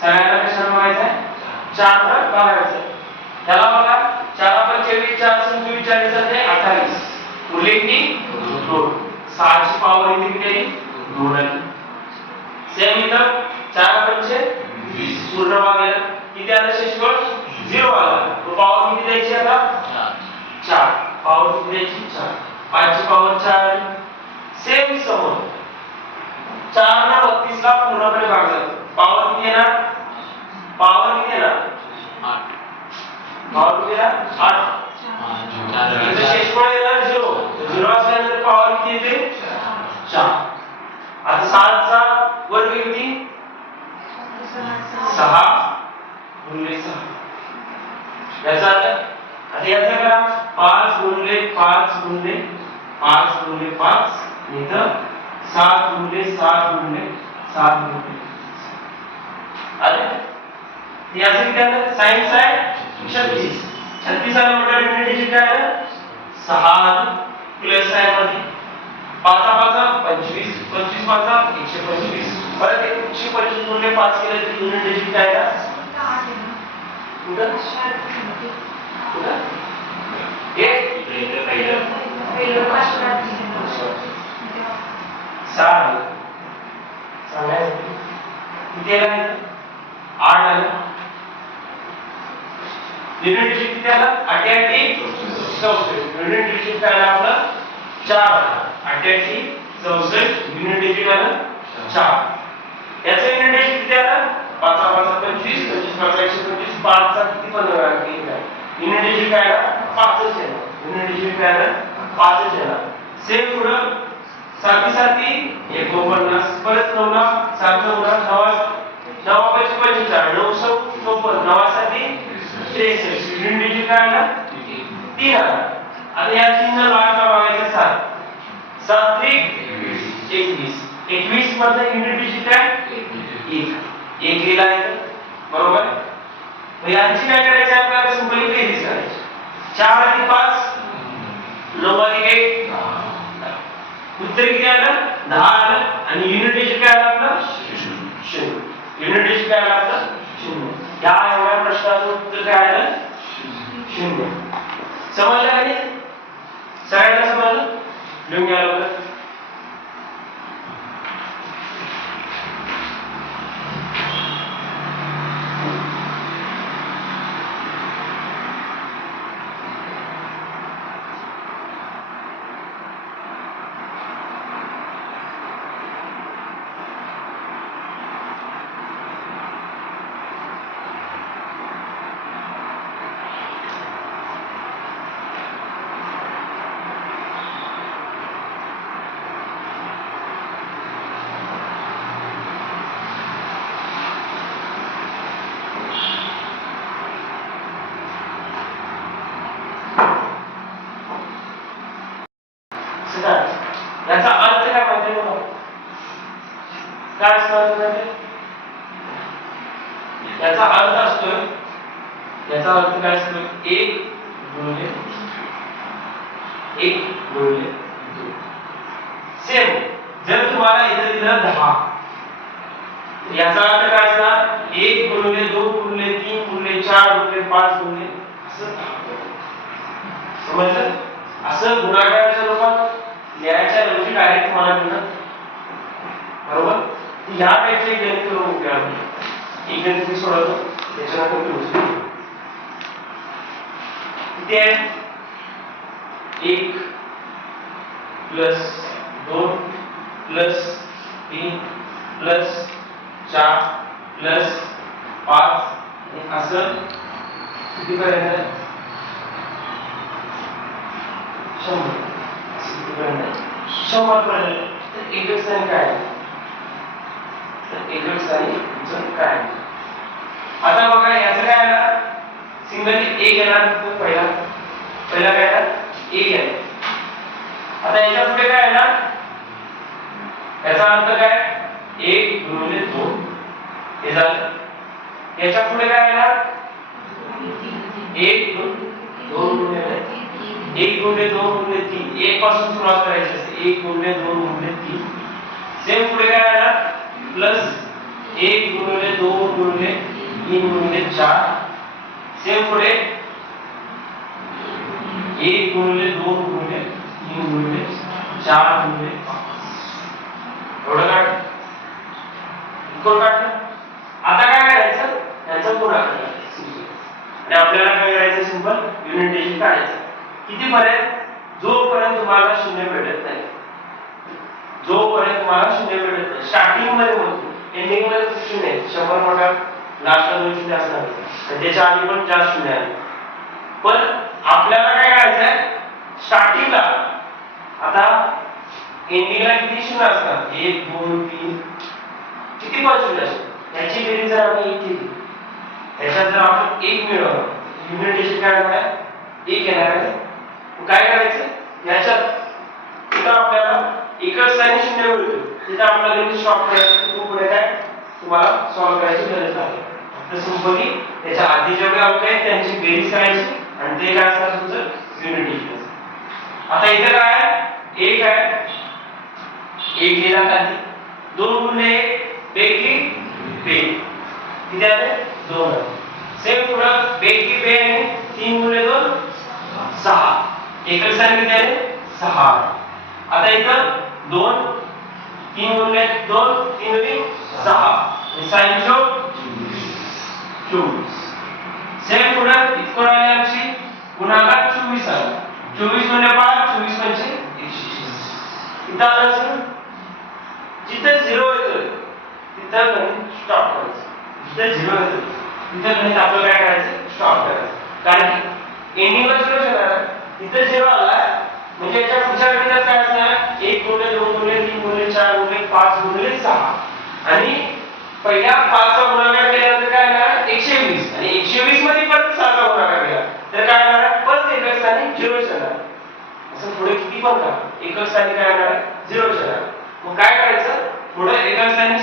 सगळ्यांना कशाला बघायचं? 4 ने बघायचं. त्याला बघा 4 × 24 4 × 24 40 ते 28. उरले किती? 2. 6 ची पॉवर इथे किती आली? 2 आली. सेम इथं 4 × 5 20 पूर्ण भाग आला. किती आलं शेषफळ? 0 आला. तो पॉवर किती द्यायची आता? 4. पॉवर किती द्यायची? 4. 5 ची पॉवर 4 आली. सेम समोर 4 ने 32 ला पूर्णपणे भागलं. पॉवर किती येणार? पॉवर किती येणार? 8. पॉवर किती येणार? 8. इथे शेषफळ येणार 0. 0 असल्यानंतर पॉवर किती येते? 4. आता 7 चा वर्ग किती? 6 गुणिले 6. याचा अर्थ आता याचा करा 5 गुणिले 5 गुणिले 5 गुणिले 5 इथं 7 गुणिले 7 गुणिले 7 गुणिले. अरे याचे किती आलं? साइन आहे 36. 36 आलं म्हणजे युनिट डिजिट काय आलं? 6 प्लस आहे मध्ये 5 5 25 25 5 125 परत 125 गुणिले 5 केलं तर युनिट डिजिट काय आलं? कुठं? कुठं? हे पहिलं 6 आलं सांगायचं किती आलं 8 आलं युनिट डिजिट किती आला 8 64 युनिट डिजिट काय आला आपला 4 आला 8 64 युनिट डिजिट आला 4 याचा युनिट डिजिट किती आला 5 5 25 25 5 125 5 चा किती पण युनिट डिजिट काय आला 5 च येणार युनिट डिजिट काय आला 5 च येणार सेम पुढं साथी 49 परत 9 ला 7 9 ला 9 55 954 9 साठी 63 युनिट डिजिट काय आला 3 आला आता या 3 ला लास्टला बघायचं 7 7 3 21 21 मध्ये युनिट डिजिट काय 1 1 लिहिला आहे बरोबर मग यांची काय करायची आपल्याला सिंपली बेरीज करायची 4 अधिक 5 9 अधिक 1 उत्तर किती आलं 10 आलं आणि युनिट डिजिट काय आलं आपलं 0 युनिट डिजिट काय आलं आपलं 0 या एवढ्या प्रश्नाचं उत्तर काय आलं 0 समजलं का नाही सगळ्यांना समजलं लिहून घ्या लवकर याचा अर्थ काय माहिती आहे काय असतो याचा अर्थ असतोय याचा अर्थ काय असतो 1 गुणिले 2 सेम जर तुम्हाला इथे दिलं 10 याचा अर्थ काय असणार 1 गुणिले 2 गुणिले 3 गुणिले 4 गुणिले 5 गुणिले असं समजलं असं गुणाकाराच्या रूपात लिहायच्या ऐवजी डायरेक्ट तुम्हाला मिळणार बरोबर या टाइपचे गणित करून उपयोग एक गणित मी सोडवतो त्याच्यानंतर तुम्ही किती आहे 1 प्लस 2 प्लस 3 प्लस 4 प्लस 5 असं किती पर्यंत 100 पर्यंत एकच स्थानी काय एकच स्थानी काय आता बघा याचं काय आला सिंगली 1 येणार पहिला काय आला 1 येणार आता याच्या पुढे काय येणार याचा अर्थ काय 1 गुणिले 2 हे झालं याच्या पुढे काय येणार 1 2 गुणिले 1 गुणिले 2 गुणिले 3 1 पासून सुरुवात करायची असते 1 गुणिले 2 गुणिले 3 सेम पुढे काय आला प्लस 1 गुणिले 2 गुणिले 3 गुणिले 4 सेम पुढे 1 गुणिले 2 गुणिले 3 गुणिले 4 गुणिले 5 एवढं काढ इक्वल काढ आता काय करायचं याचा गुणाकार करायचा आणि आपल्याला काय करायचं सिंपल युनिट डिजिट काढायचं किती पर्यंत जोपर्यंत तुम्हाला 0 भेटत नाही जोपर्यंत तुम्हाला 0 भेटत नाही स्टार्टिंग मध्ये म्हणतो एंडिंग मध्ये 0 आहे 100 मोठा लास्टला 2 शून्य असणार आणि त्याच्या आधी पण 4 शून्य आहे पण आपल्याला काय करायचंय स्टार्टिंगला आता एंडिंगला किती शून्य असणार 1 2 3 किती पण शून्य असतात याची बेरीज जर आपण 1 केली त्याच्यात जर आपण 1 मिळवलं युनिट डिजिट काय होणार आहे 1 येणार आहे काय करायचं याच्यात इथं आपल्याला एकच स्थानी 0 मिळतो तिथे आपल्याला गणित स्टॉप करायचं पुढे काय तुम्हाला सॉल्व करायची गरज नाही तर सिंपली त्याच्या आधी जेवढे अंक आहेत त्यांची बेरीज करायची आणि ते काय असणार तुमचं युनिट डिजिट आता इथे काय आहे 1 आहे 1 लिहिला खाली 2 गुणिले 1 बेकी बे किती आले 2 सेम पुढे बेकी बे आणि 3 गुणिले 2 6 एकच स्थानी किती आले 6 आता इथं 2 3 गुणिले 2 3 अधिक 6 आणि sin चौक 24. सेम पुढे इतकं राहिले आमची गुणाकार 24 आला. 24 गुणिले 5 24 पंचे 120. इथं आलं जिथे 0 येतो तिथं गणित स्टॉप करायचं. जिथे 0 येतो तिथं गणित आपल्याला काय करायचं स्टॉप करायचं. कारण की एंडिंगला 0 येणार तिथे 0 आला म्हणजे याच्या पुढच्या गणितात काय असणार 1 गुणिले 2 गुणिले 3 गुणिले 4 गुणिले 5 गुणिले 6 आणि पहिल्या 5 चा गुणाकार केल्यानंतर काय येणार 120 आणि 120 मध्ये परत 6 चा गुणाकार केला तर काय येणार परत एकच स्थानी 0 येणार. असं पुढे किती पण करा एकच स्थानी काय येणार 0 येणार. मग काय करायचं पुढे एकच स्थानी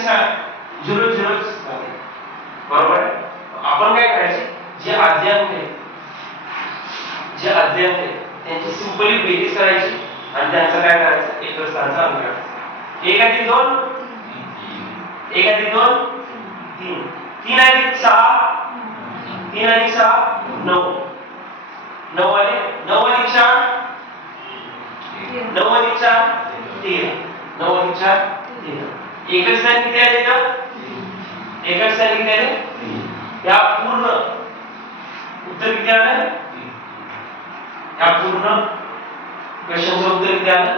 0 0 बरोबर. आपण काय करायचे जे अज्ञात आहे त्यांची सिंपली बेरीज करायची आणि त्यांचं काय करायचं एकच स्थानाचा अंक काढायचा. 1 अधिक 2 1 अधिक 2 3 3 अधिक 6 3 अधिक 6 9 9 अधिक 4 9 अधिक 4 13 9 अधिक 4 13. एकच स्थान किती आले तर एकच स्थान किती आले या पूर्ण उत्तर किती आलं या पूर्ण क्वेश्चनचं उत्तर किती आलं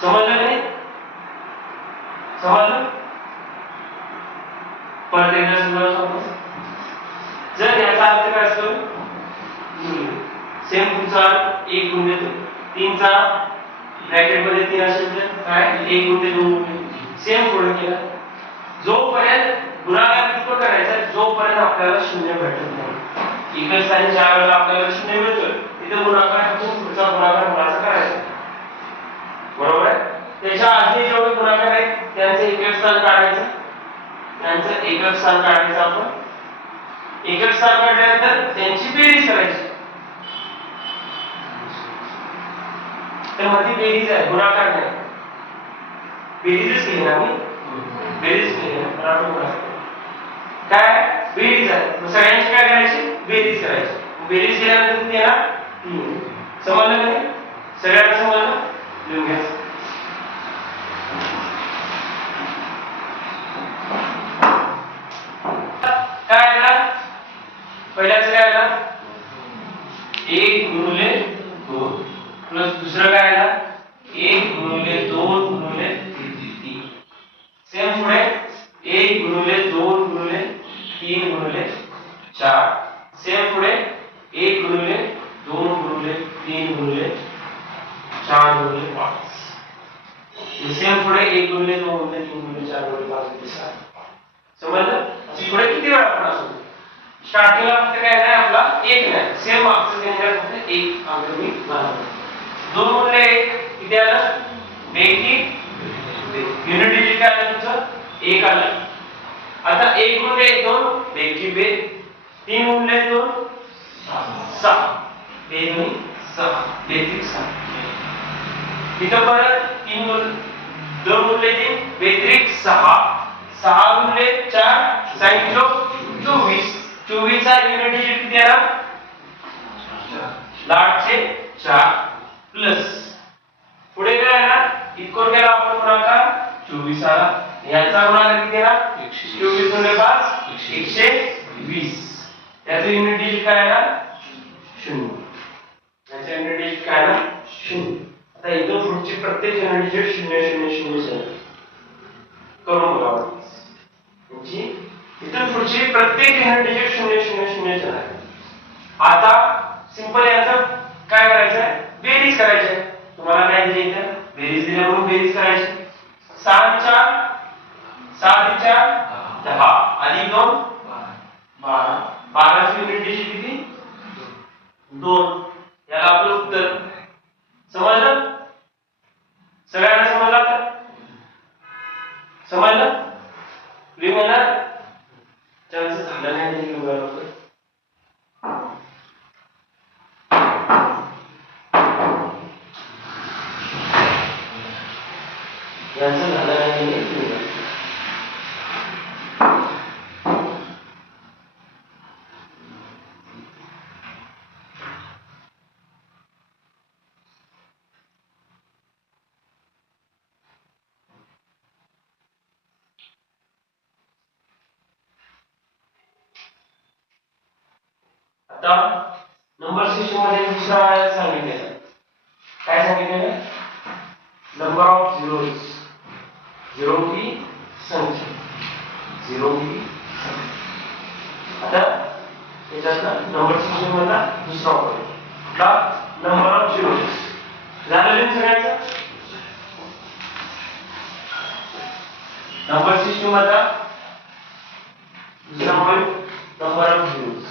समजलं नाही समजलं. परत एकदा समजावं. जर याचा अर्थ काय असतो सेम पुढचा 1 गुणिले 3 चा ब्रॅकेट मध्ये 3 असेल तर काय 1 गुणिले 2 गुणिले सेम पुढे केला जोपर्यंत गुणाकार किती करायचा जोपर्यंत आपल्याला 0 भेटत नाही. एकच स्थानी ज्या वेळेला आपल्याला 0 मिळतोय तिथे गुणाकार पुढचा गुणाकार कोणाचा करायचा बरोबर आहे. त्याच्या आधी जेवढे गुणाकार आहेत त्यांचे एकक स्थान काढायचं आपण एकक स्थान काढल्यानंतर त्यांची बेरीज करायची. तर मध्ये बेरीज आहे गुणाकार नाही बेरीजच केली ना मी बेरीज केली ना बरोबर काय बेरीज आहे सगळ्यांची काय करायची बेरीज करायची. बेरीज केल्यानंतर किती येणार 3. समजलं नाही सगळ्यांना समजलं लिहून घ्या. काय आला पहिल्याचं काय आला 1 गुणिले 2 प्लस दुसरं काय आला 1 गुणिले 2 गुणिले 3. सेम पुढे 1 गुणिले 2 गुणिले 3 गुणिले 4. सेम पुढे 1 गुणिले 2 गुणिले 3 गुणिले 4 गुणिले 5. सेम पुढे 1 गुणिले 2 गुणिले 3 गुणिले 4 गुणिले 5 गुणिले 7. समजलं. पुढे किती वेळा आपण असू स्टार्टिंगला फक्त काय नाही आपला 1 नाही सेम मागचं त्यांच्या फक्त 1 अंक मी बनवतो. 2 गुणिले 1 किती आलं 1 युनिट डिजिट काय आलं तुमचं 1 आलं. आता 1 गुणिले 2 2 2 3 गुणिले 2 6 2 2 6 2 6. इथं परत 3 2 गुणिले 3 2 6 6 गुणिले 4 sin चौक 24. 24 चा युनिट डिजिट किती आला 8/4 प्लस पुढे काय आला इतकोण केला आपण गुणाकार 24 आला. याचा गुणाकार किती आला 24 गुणिले 5 120. याचा युनिट डिजिट काय आला 0. याचा युनिट डिजिट काय आला 0. आता इथून पुढची प्रत्येक युनिट डिजिट 0 0 0 करून बघा. म्हणजे इथून पुढची प्रत्येक युनिट डिजिट 0 0 0 आहे. आता सिंपल याचं काय करायचं आहे बेरीज करायची आहे. तुम्हाला काय दिले इथं बेरीज दिल्या म्हणून बेरीज करायची. 7 4 7 4 10 अधिक 2 12 12 ची युनिट डिजिट किती 2. याला आपलं उत्तर समजलं सगळ्यांना समजलं तर समजलं लिहून येणार चान्सेस झाला नाही लिहून बरोबर. यांचं झालं नाही सांगितलेलं काय सांगितलेलं नंबर ऑफ झिरोज झिरो की संख्या झिरो की आता याच्यात नंबर सिस्टम मधला दुसरा ऑपरेटर नंबर ऑफ झिरोज झालं सगळ्यांचं नंबर सिस्टम मधला दुसरा point number of zeros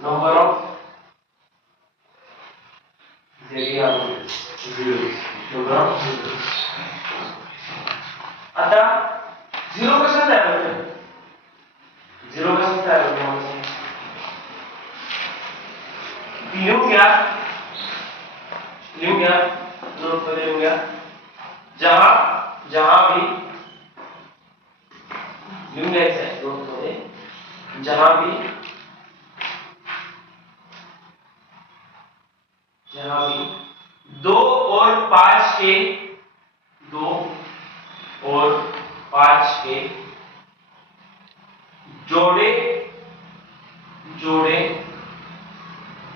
number of आता झिरो कसं तयार होतं झिरो कसं तयार होतं लिहून घ्या नोट मध्ये लिहून घ्या जहां भी लिहून घ्यायचं आहे नोट मध्ये जहां भी दो और पांच के जोड़े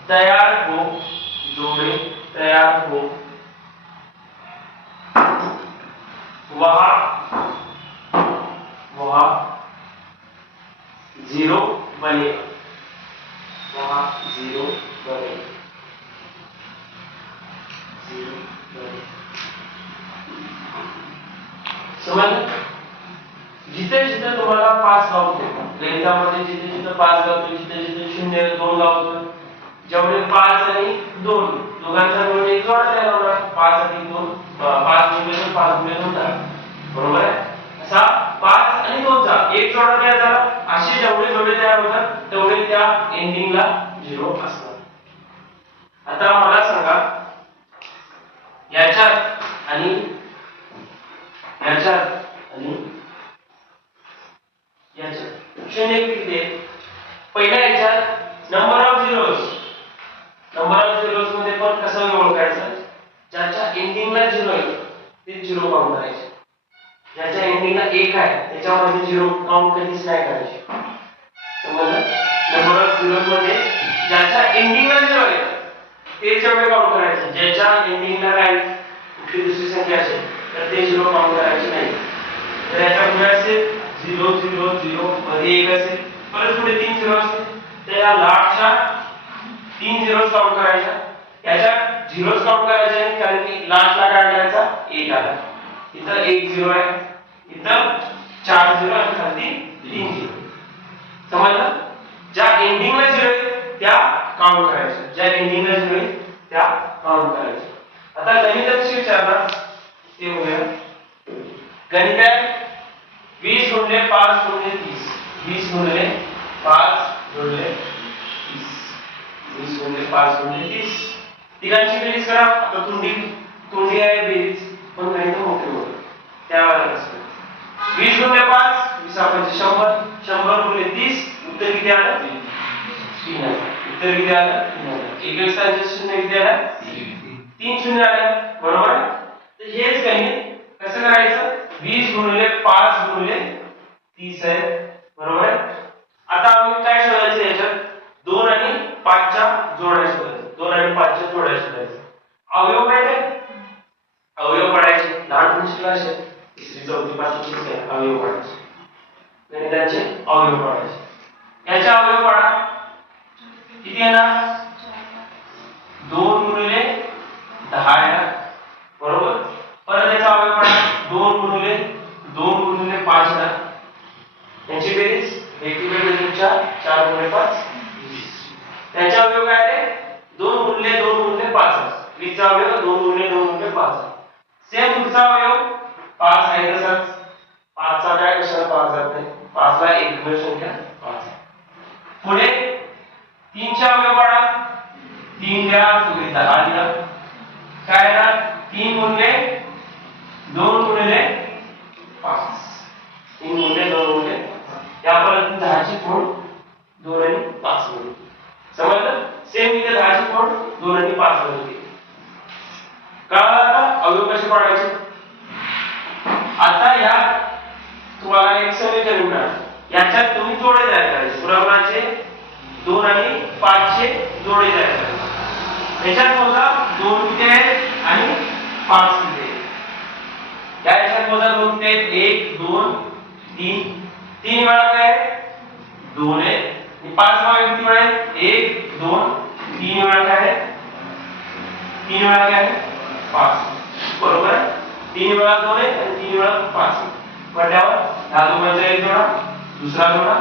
तैयार हो वहां जीरो बने समझ जिथे जिथे तुम्हाला 5 गावते गणितामध्ये जिथे 5 गावते जिथे 0 2 गावते जेवढे 5 आणि 2 दोघांचा मिळून एक जोडा तयार होणार 5 आणि 2 5 गुणिले 5 गुणिले 2 बरोबर आहे असा 5 आणि 2 चा एक जोडा तयार झाला असे जेवढे जोडे तयार होतात तेवढे त्या एंडिंगला 0 असतात आता मला सांगा याच्यात आणि याच्यात शून्य किती आहे पहिल्या याच्यात नंबर ऑफ झिरोज मध्ये पण कसं ओळखायचं ज्याच्या एंडिंगला 0 आहे ते 0 काउंट करायचे ज्याच्या एंडिंगला 1 आहे त्याच्यामध्ये 0 काउंट कधीच नाही करायचे समजलं नंबर ऑफ झिरोज मध्ये ज्याच्या एंडिंगला 0 आहे ते जेवढे काउंट करायचे ज्याच्या एंडिंगला काय कुठली दुसरी संख्या असेल तर ते 0 काउंट करायचे नाही तर याच्या पुढे असेल 0 0 0 मध्ये 1 असेल परत पुढे 3 0 असेल तर या लाटच्या 3 झिरोज काउंट करायच्या याच्या झिरोज काउंट करायचे कारण की लाटला काय करायचा 1 आला इथं 1 0 आहे इथं 4 0 आणि खाली 3 0 समजलं ज्या एंडिंगला 0 आहे त्या काउंट करायच्या ज्या एंडिंगला 0 आहे त्या काउंट करायच्या आता गणिताची विचारणार ते होऊया गणितात 20 गुणिले 5 गुणिले 30 20 गुणिले 5 गुणिले 30 20 गुणिले 5 गुणिले 30 तिघांची बेरीज करा आता तोंडी आहे बेरीज पण गणित मोठे होते त्यावेळेला 20 गुणिले 5 20 आपण 100 100 गुणिले 30 उत्तर किती आलं 3 आलं उत्तर किती आलं 3 आलं एक स्थानाचे शून्य किती आलं 3 शून्य आले बरोबर तर हेच गणित कसं करायचं 20 गुणिले 5 गुणिले 30 आहे बरोबर आहे आता आपण काय शोधायचं याच्यात 2 आणि 5 च्या जोड्या शोधायचं 2 आणि 5 च्या जोड्या शोधायचं अवयव पडायचे लहान मुलांना असे तिसरी चौथी पाचवी काय अवयव पडायचे गणिताचे अवयव पडायचे याचा अवयव पडा किती येणार 2 गुणिले 10 येणार बरोबर परत याचा अवयव पडा 2 गुणिले 5 येणार यांची बेरीज वेगवेगळ्या बेरीजच्या 4 गुणिले 5 त्याचा अवयव काय आहे 2 गुणिले 5 20 चा अवयव 2 गुणिले 5 सेम पुढचा अवयव 5 आहे तसाच 5 चा काय कशाला 5 जात नाही 5 ला एकमेव संख्या 5 पुढे 3 चा अवयव पडा 3 द्या तुम्ही 10 द्या काय येणार 3 गुणिले 2 गुणिले 5 3 गुणिले 2 गुणिले यापर्यंत 10 ची फोड 2 आणि 5 मध्ये समजलं सेम इथे 10 ची फोड 2 आणि 5 मध्ये कळलं आता अवयव कसे पाडायचे आता या तुम्हाला एक समीकरण मिळालं याच्यात तुम्ही जोडे तयार करायचे बरोबरचे 2 आणि 5 चे जोडे तयार करायचे याच्यात मोजा 2 किती आहेत आणि 5 किती आहेत. या याच्यात मोजा 2 किती आहेत 1 2 3 3 वेळा काय 2 आहे आणि 5 वेळा किती वेळा आहेत 1 2 3 वेळा काय आहे 3 वेळा काय आहे 5 बरोबर आहे. 3 वेळा 2 आहे आणि 3 वेळा 5 म्हटल्यावर हा दोघांचा एक जोडा दुसरा जोडा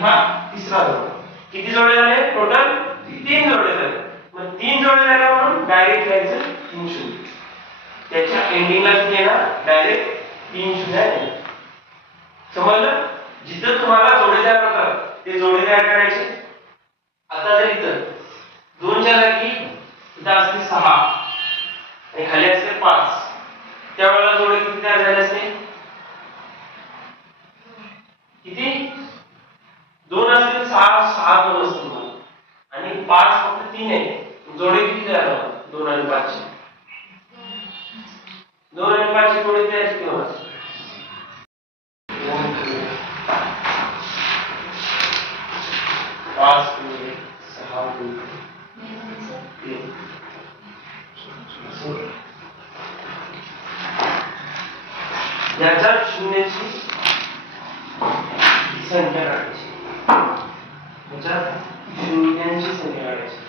हा तिसरा जोडा किती जोडे झाले टोटल 3 जोडे झाले. मग 3 जोडे झाले म्हणून डायरेक्ट लिहायचं 3 शून्य त्याच्या एंडिंगला किती येणार डायरेक्ट 3 शून्य आहे. समजलं. जिथं तुम्हाला जोडे तयार होतात ते जोडे तयार करायचे. आता जर इथं 2 च्या जागी इथं असते 6 आणि खाली असते 5 त्यावेळेला जोडे किती तयार झाले असते किती 2 असतील 6 जोड असतील आणि 5 फक्त 3 आहे जोडे किती तयार होतात 2 आणि 5 चे 2 आणि 5 चे जोडे तयार किती होतात 5 गुणिले 6 गुणिले 3 याच्यात शून्याची संख्या काढायची. याच्यात शून्यांची संख्या काढायची.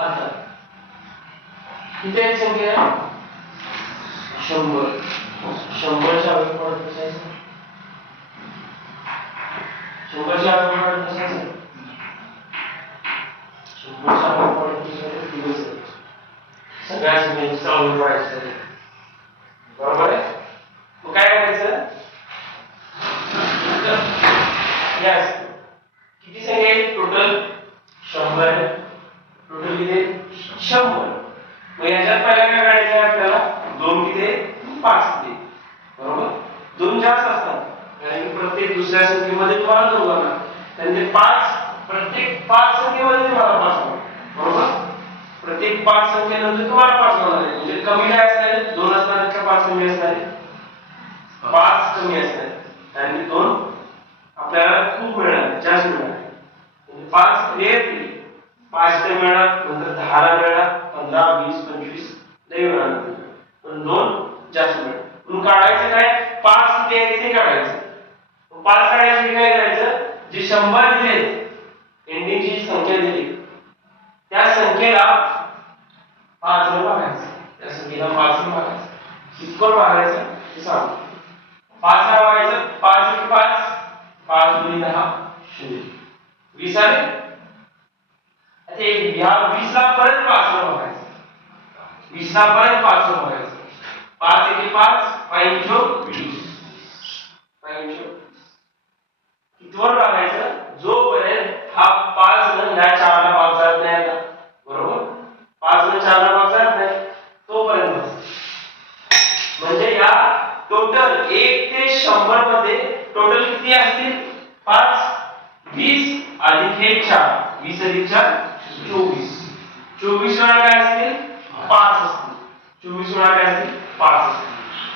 आता किती आहे संख्या 100 100च्या अगोदर बसायचं 100च्या अगोदर बसायचं 100च्या अगोदर बसायचं सगळ्या संख्यांची अगोदर बसायचं बरोबर आहे. मग काय करायचं यस किती संख्या आहे टोटल 100 आहे टोटल किती 100. मग याच्यात पहिला काय काढायचं आहे आपल्याला 2 किती 5 किती बरोबर 2 जास्त असतात आणि प्रत्येक दुसऱ्या संख्येमध्ये तुम्हाला 2 होणार म्हणजे 5 प्रत्येक 5 संख्येमध्ये तुम्हाला 5 होणार बरोबर. प्रत्येक 5 संख्येनंतर तुम्हाला 5 होणार आहे म्हणजे कमी काय असणार आहे 2 असणार का 5 कमी असणार आहे 5 कमी असणार आणि 2 आपल्याला खूप मिळणार जास्त मिळणार म्हणजे 5 रेअरली 5 ते मिळणार नंतर 10 ला मिळणार 15 20 25 लई मिळणार पण 2 जास्त मिळणार. म्हणून काढायचं काय 5 किती आहे ते काढायचं. 5 काढायचं काय करायचं जे 100 दिले एंडिंगची जी संख्या दिली त्या संख्येला 5 ने भागायचं त्या संख्येला 5 ने भागायचं कितपत भागायचं ते सांग 5 ला भागायचं 5 × 5 5 × 10 0 20 आले. आता या 20 ला परत 5 ला भागायचं 20 ला परत 5 ला भागायचं 5 × 5 5 × 20 कितवर भागायचं जोपर्यंत हा 5 न या 4 ला भाग जात नाही आता बरोबर 5 न 4 ला भाग जात नाही तोपर्यंत म्हणजे या टोटल 1 ते 100 मध्ये टोटल किती असतील 5 20 अधिक हे 4 20 अधिक 4 24 24 वेळा काय असतील 5 असतील 24 वेळा काय असतील 5 असतील.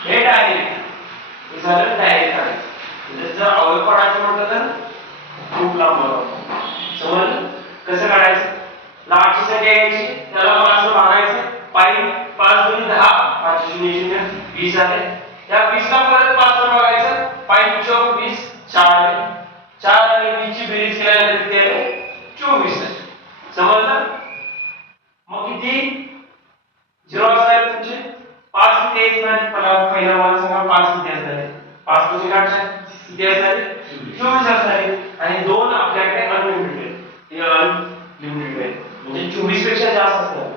हे डायरेक्ट हे झालं डायरेक्ट आहे म्हणजे जर अवयव काढायचं म्हटलं तर खूप लांब बघावं समजलं कसं काढायचं. लाटची संख्या घ्यायची त्याला 5 ने भागायचं 5 × 10 5 0 0 20 आले. या 20 ला परत 5 ने भागायचं 5 × 20 4 आले 4 आणि 20 ची बेरीज केल्यानंतर किती आले 24 आले. समजलं. मग किती 0 असणार तुमचे 5 किती असणार पहिला मला सांगा 5 किती असणार 5 कसे काढायचे किती असणार 24 असणार आणि 2 आपल्याकडे अनलिमिटेड हे अनलिमिटेड आहे म्हणजे 24 पेक्षा जास्त असणार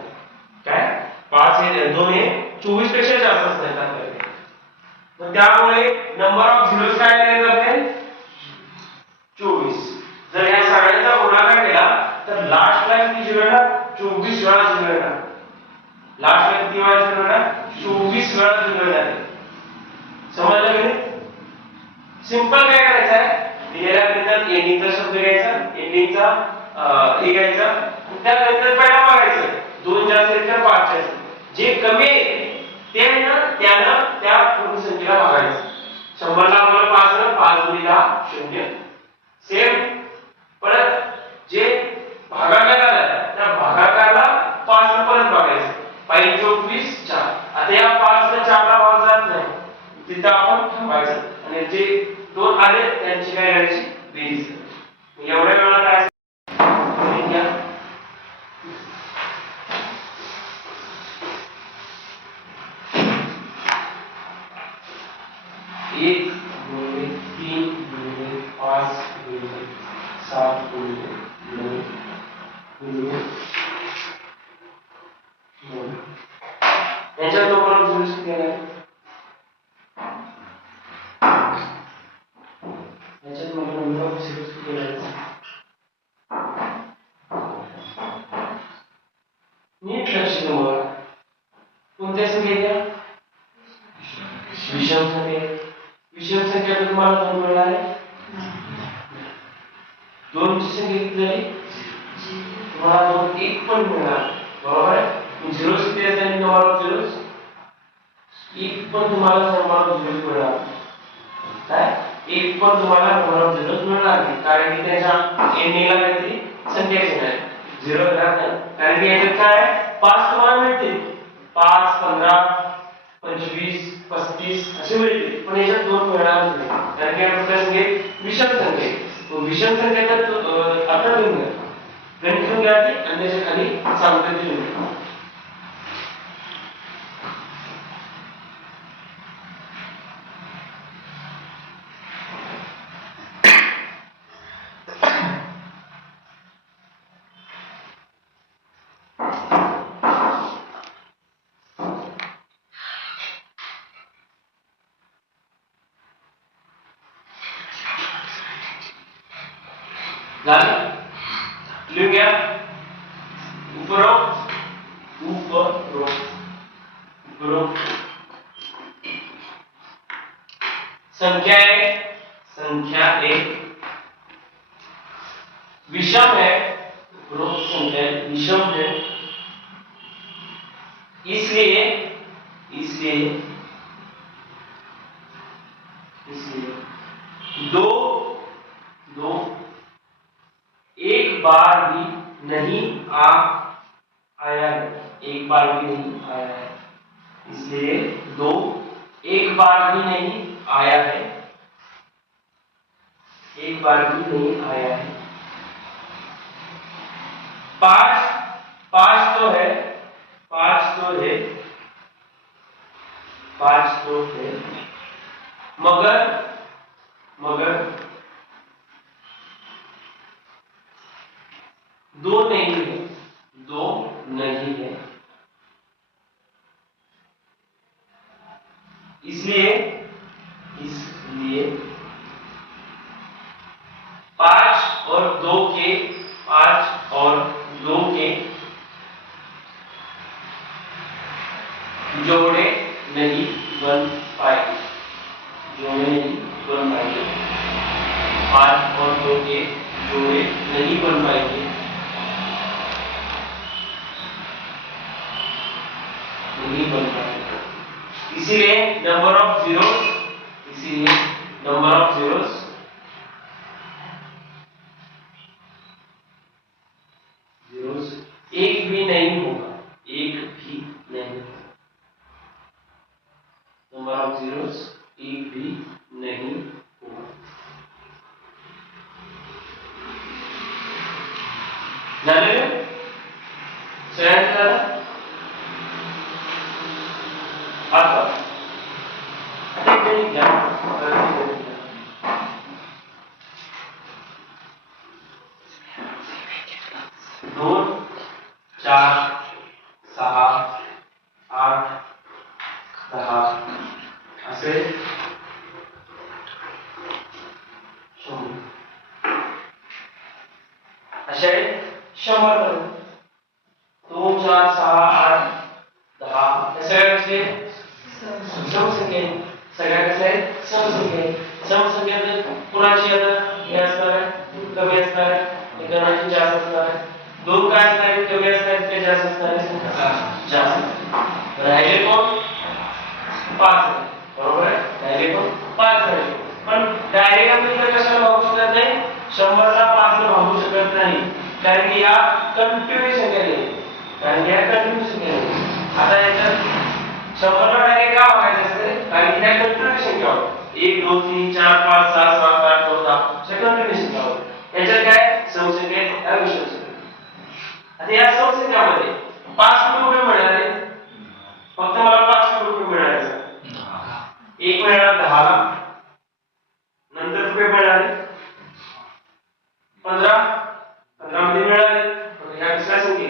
काय 5 हे 2 हे 24 पेक्षा जास्त असणार आपल्याकडे. मग त्यामुळे नंबर ऑफ झिरोज काय केले जाते 24. जर या सगळ्यांचा गुणाकार केला तर लास्टला किती झिरो येणार 24 वेळा झिरो येणार. लास्टला किती दिलेल्या गणितात एंडिंगचा शब्द घ्यायचा, एंडिंगचा हे घ्यायचा, त्या गणितात पहिला बघायचं 2 जास्त आहेत का 5 जास्त, जे कमी आहे ते आहे ना त्यानं त्या पूर्ण संख्येला भागायचं. 100 ला आपल्याला 5 ना 5 गुणिले 10 0 सेम. परत जे भागाकार आला त्या भागाकारला 5 ने परत भागायचं. 5 + 20 4. आता या 5 ने 4 ला भाग जात नाही, तिथं आपण थांबायचं आणि जे 2 आले त्यांची काय करायची बेरीज. एवढ्या वेळा काय घ्या 1 गुणिले 3 गुणिले 5 गुणिले 7 गुणिले 9 गुणिले 9. याच्यात नंबर ऑफ झिरोज किती आहे? याच्यात नंबर ऑफ झिरोज किती आहे? नीट लक्ष द्या बघा. कोणत्या संख्येच्या? विषम संख्या. विषम संख्या तुम्हाला 2 मिळणार आहे. 2 ची संख्या किती झाली? तुम्हाला 2 1 पण मिळणार, बरोबर आहे. झिरोज किती असतात नंबर ऑफ झिरोज? 1 पण तुम्हाला नंबर ऑफ झिरोज मिळणार. काय 1 पण तुम्हाला नंबर ऑफ झिरोज मिळणार नाही, कारण की त्याच्या एंडिंगला काहीतरी संख्या येणार झिरो राहत नाही. कारण की याच्यात काय 5 तुम्हाला मिळतील, 5 15 25 35 असे मिळतील, पण याच्यात 2 मिळणार नाही, कारण की आपल्या संख्येत विषम संख्या आहे. विषम संख्या तर आता लिहून घ्या, गणित लिहून घ्या आणि त्याच्या खाली सांगतो ते लिहून घ्या. लिहून घ्या उपरोक्त संख्या एक विषम है, उपरोक्त संख्या विषम है, इसलिए दो एक बार भी नहीं आया है, एक बार भी नहीं आया है, इसलिए 2 एक बार भी नहीं आया है, एक बार भी नहीं आया है. 5 तो है, 5 तो है, मगर 2 नहीं है, इसलिए 5 और 2 के जोड़े नहीं बन पाएंगे, 5 और 2 के जोड़े नहीं बन पाएंगे, इसीलिए नंबर ऑफ जीरोस एक भी नहीं होगा, नंबर ऑफ जीरोस एक भी नहीं होगा. झाले आता गणित घ्या. 2 4 6 8 10 असे 100 असे 100 2 4 6 8 10 हे सगळे समसंख्या सगळ्या कसं आहे समसंख्या. समसंख्या कुणाची आता हे असणार आहे कमी असणार आहे, हे गणांची जास्त असणार आहे. 2 काय असणार आहे कमी असणार आहे ते जास्त असणार आहे जास्त. राहिले कोण 5 बरोबर आहे. राहिले कोण 5 राहिले. पण डायरेक्ट आपण इथे कशाला भागू शकत नाही 100 ला 5 ने भागू शकत नाही कारण की या कंटिन्यू संख्या आहे. कारण की या कंटिन्यू संख्या आहे. आता याच्यात 100 ला डायरेक्ट का भागायचं असते कारण की या कंटिन्यू संख्या आहे. 1 2 3 4 5 6 7 8 9 10 च्या कंटिन्यू संख्या आहे. याच्यात काय समसंख्या आहे अविषम संख्या. आता या समसंख्यामध्ये 5 कुठे मिळणार आहे फक्त मला 5 कुठे मिळणार आहे 1 मिळणार 10 ला नंतर रुपये मिळाले 15 मध्ये मिळाले या दुसऱ्या संख्ये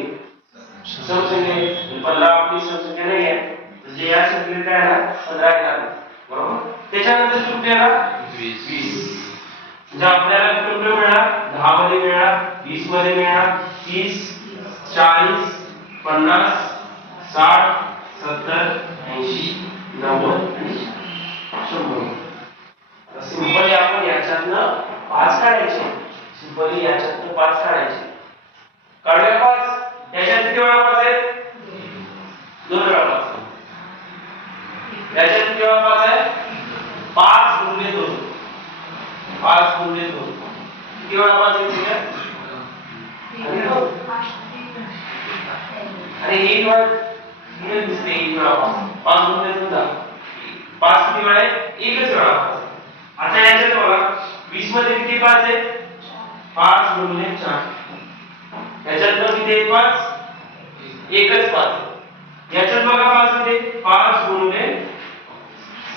समसंख्ये 15 आपली समसंख्या नाही आहे म्हणजे या संख्येत काय आहे 15 येणार बरोबर. त्याच्यानंतर रुपये येणार 20 म्हणजे आपल्याला रुपये मिळणार 10 मध्ये मिळणार 20 मध्ये मिळणार 30 40 50 60 70 80 90 आणि 100. सिंपली आपण याच्यातनं 5 काढायचे. सिंपली याच्यातनं 5 काढायचे. काढूया 5. याच्यात किती वेळा 5 आहे 2 वेळा 5. याच्यात किती वेळा 5 आहे 5 गुणिले 2. 5 गुणिले 2 किती वेळा 5 येते अरे 1 वेळा हे दिसते 1 वेळा 5 गुणिले 2 10. 5 किती वेळा आहे एकच वेळा 5. आता याच्यात बघा 20 मध्ये किती 5 आहे 5 गुणिले 4. याच्यात किती आहे 5 एकच 5. याच्यात बघा 5 मध्ये 5 गुणिले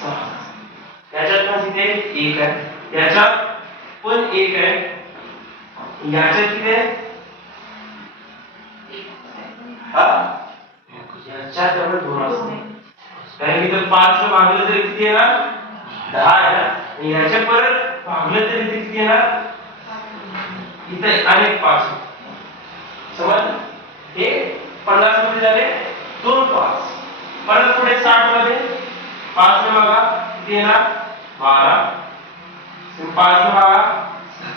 6. याच्यात किती आहे 1 आहे. याच्यात पण 1 आहे. याच्यात किती आहे हा याच्यात डबल 2 असते कारण की 5 ने भागलं तरी किती येणार 10 आहे ना. याच्या परत भागलं तरी किती येणार इथे अनेक 5 समज हे 50 मध्ये झाले 2 5. परत पुढे 60 मध्ये 5 ने बघा किती येणार 12. 5 ने बघा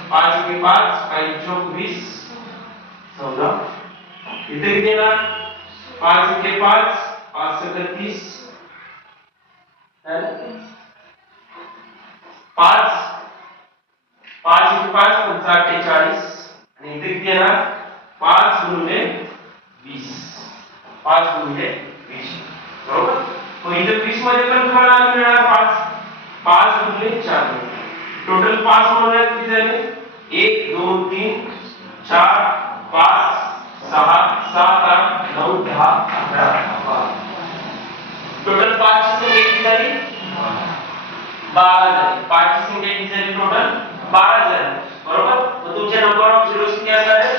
5 के 5 5 चौक 20 14. इथे किती येणार 5 के 5 5 से 30 5 5 के 5 45 आणि इथे किती येणार 5 गुणिले 20. 5 गुणिले 20 बरोबर. मग इथे 20 मध्ये पण तुम्हाला मिळणार 5 गुणिले 4. टोटल 5 म्हणून किती झाले 1 2 3 4 5 6 7 8 9 10 11 12. टोटल 5 ची संख्या किती झाली 12 झाली. 5 ची संख्या किती झाली टोटल 12 झाली बरोबर. मग तुमचे नंबर ऑफ झिरोज किती असणार आहे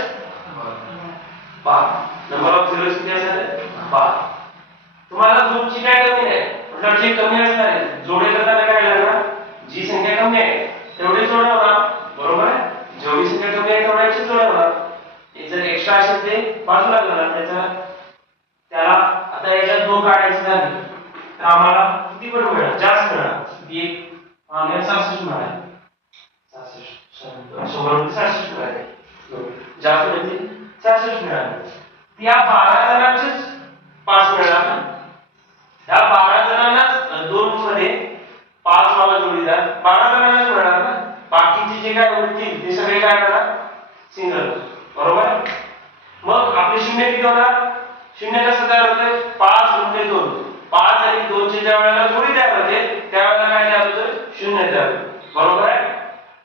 12. नंबर ऑफ झिरोज किती असणार आहे 12. तुम्हाला ग्रुपची काय कमी आहे मतलब जे कमी असणार आहे जोडे करताना काय लागणार जी संख्या कमी आहे तेवढे जोडे होणार बरोबर आहे. जेवढी संख्या कमी आहे तेवढ्याची जोडे होणार. जर एक्स्ट्रा असेल ते बाजूला जाणार त्याला आता याच्यात 2 काढायचे झाले तर आम्हाला किती पण मिळणार जास्त मिळणार एक आम्हाला 66 मिळाले 66 100 मध्ये 66 मिळाले जास्त म्हणजे 66 मिळाले. या 12 जणांचेच 5 मिळणार ना. या 12 जणांनाच 2 मध्ये 5 वाला जोडीदार 12 जणांनाच मिळणार ना. बाकीचे जे काय उरतील ते सगळे काय करणार सिंगल बरोबर. मग आपले शून्य किती होणार शून्य कसं तयार होते 5 गुणिले 2. 5 आणि 2 चे ज्या वेळेला जोडी तयार होते त्यावेळेला काय तयार होतं शून्य तयार होते बरोबर आहे.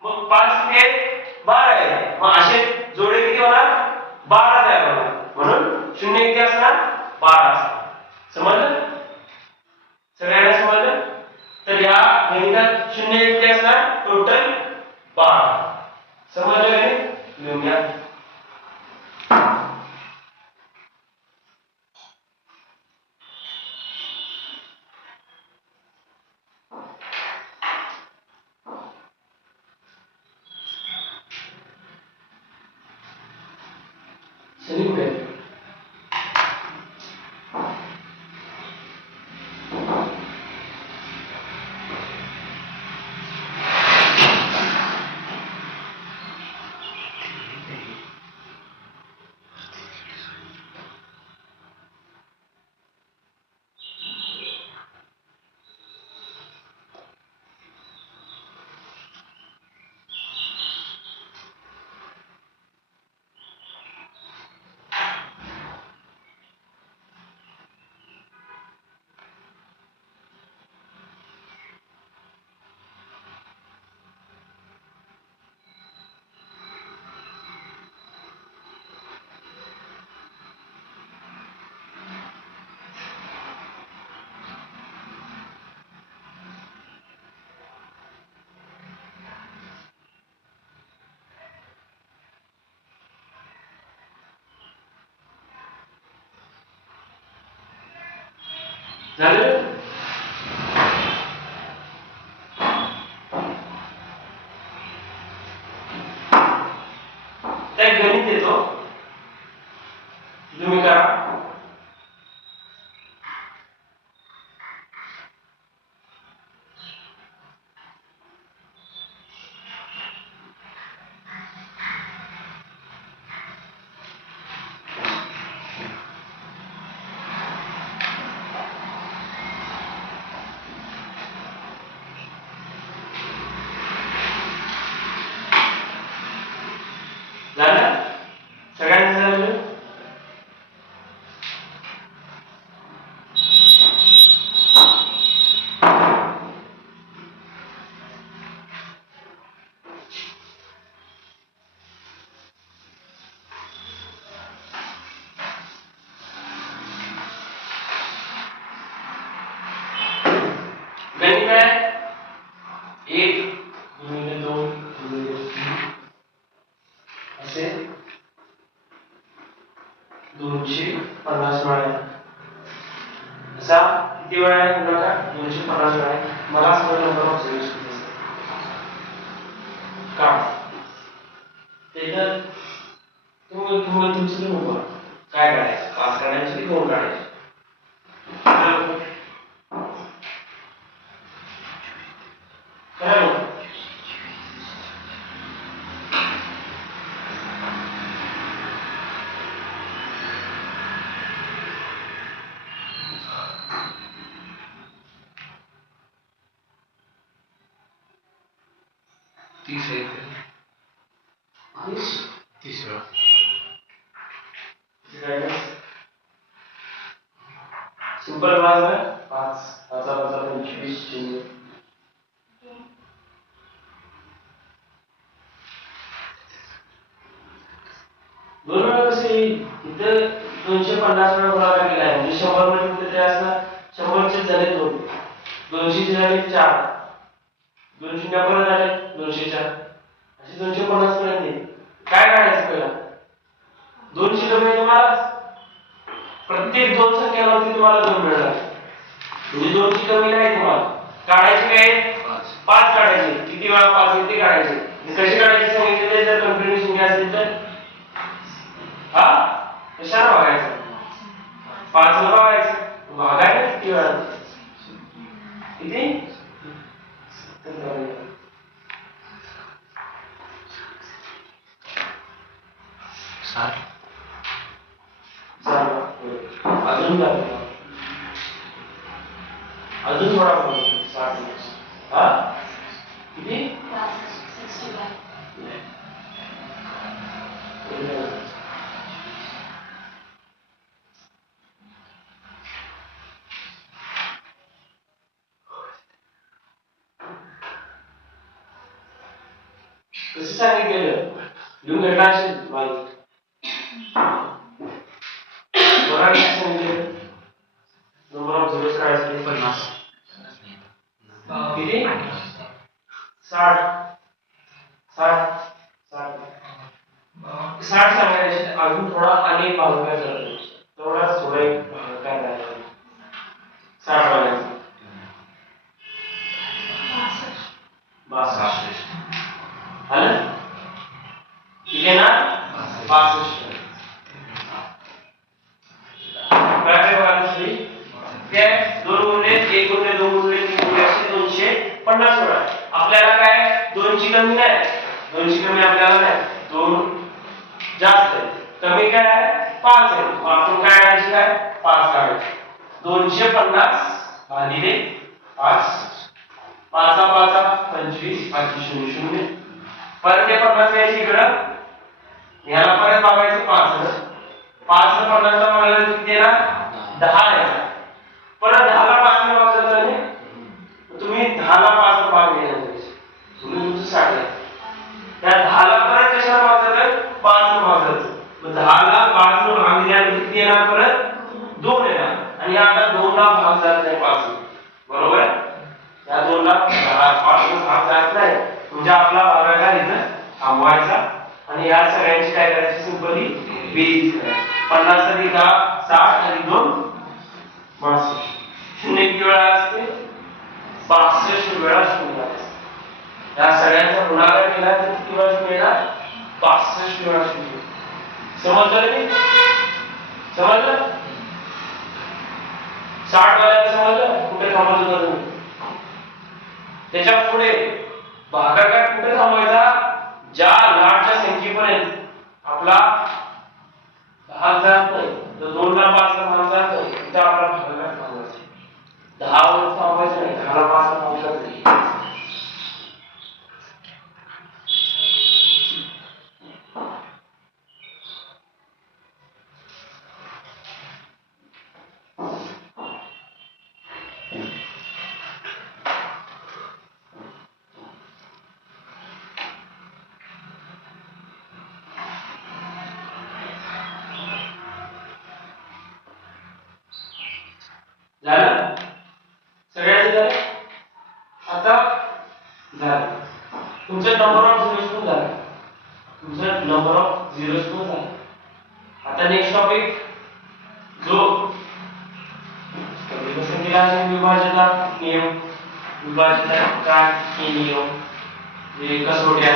मग 5 किती आहे 12 आहे. मग असे जोडे किती होणार 12 तयार होणार म्हणून शून्य किती असणार 12 असणार. समजलं सगळ्यांना समजलं. तर या गणितात शून्य किती असणार टोटल 12. समजलं का लिहून घ्या. झालं? त्या गणित येतो तुम्ही करा. झालं? सगळ्यांचं झालं? गणित आहे 1 गुणिले 2 गुणिले 3 असे 250 वेळा. असा किती वेळा आहे बघा? 250 वेळा आहे. मला सगळं नंबर ऑफ सिरीज का त्याच्यात तुम्ही तुमचं नंबर काय करायचं? 5 काढायचे की 2 काढायचे? सिंपल वाज आहे 5 25 दोन वेळा कसे इथं 250 वेळा बोलावं लागलेलं आहे. म्हणजे 100 मध्ये कुठे तरी असं 100 चे झाले 2, 200 चे झाले 4, 200 परत झाले 204, असे 250 पर्यंत. काय करायचं पहिला? 200 कमी तुम्हाला प्रत्येक 2 संख्यांवरती तुम्हाला 2 मिळणार. म्हणजे 2ची कमी नाही तुम्हाला. काढायची काय? 5 काढायचे. किती वेळा 5 येते काढायचे. कशी काढायची सांगितले जर कंटिन्यू संख्या असेल तर कशाला बघायचं? 5 ला बघायचं. बघायला किती वेळा? किती? 60. अजून अजून थोडा 60. किती? 65. कसं सांगितलेलं? लिहून घेतला असेल माहिती. नंबर ऑफ झिरोज काय असते? 50. किती? 60. 60 सांगायचे. अजून थोडा अनेक भागाकार झाला तेवढाच थोडा एक भागाकार राहिला. 60 वाल्याचा 62. आलं? किती ना? 62. काय बघा दुसरी? काय 2 गुणिले 1 गुणिले 2 गुणिले 3 गुणिले असे 250 वेळा. आपल्याला काय 2 ची कमी नाही. 2 ची कमी आपल्याला नाही. 2 जास्त आहे. कमी काय आहे? 5 आहे. आपण काय काढायची काय? 5 काढायची. 250 भागिले 5. 5 25 5 0 परत ते 50 यायची इकडं. याला परत बघायचं 5. 5 ला 50 ला बघायला किती येणार? 10 येणार. परत 10 ला 5 ने भाग जातो आणि तुम्ही 10 ला 5 ने भाग घेणार. तुम्ही तुमचं 60 आहे. त्या 10 ला परत कशाला भाग जातं? 5 ने भाग जातो. मग 10 ला 5 ने भाग दिल्यानंतर किती येणार? परत 2 येणार. आणि आता 2 ला भाग जात नाही 5 ने. बरोबर आहे? या 2 ला 5 ने भाग जात नाही. म्हणजे आपला भागाकार इथं थांबवायचा आणि या सगळ्यांची काय करायची? सिंपली बेरीज करायची. 50 अधिक 10 60 अधिक 2 62. शून्य किती वेळा असते 62 वेळा शून्य असते. या सगळ्यांचा गुणाकार केला तर किती वेळा शून्य येणार 62 वेळा शून्य. समजलं नाही? समजलं? 60 वाल्याला समजलं कुठे थांबवलं होतं तुम्ही? त्याच्या पुढे भागाकार कुठे थांबवायचा? ज्या लाटच्या संख्येपर्यंत आपला भाग जात नाही, तर 2 ला 5 ला भाग जात नाही, तिथे आपला भागाकार थांबवायचा. 10 वर थांबवायचं नाही, 10 ला 5 ला थांबवायचं नाही. झालं? सगळ्यांचं झालं? आता झालं. तुमचं नंबर ऑफ झिरोज पण झालं. तुमचं नंबर ऑफ झिरोज पण झालं. आता नेक्स्ट टॉपिक जो विभाजनाचा नियम, विभाजनाचा नियम हे कसोट्या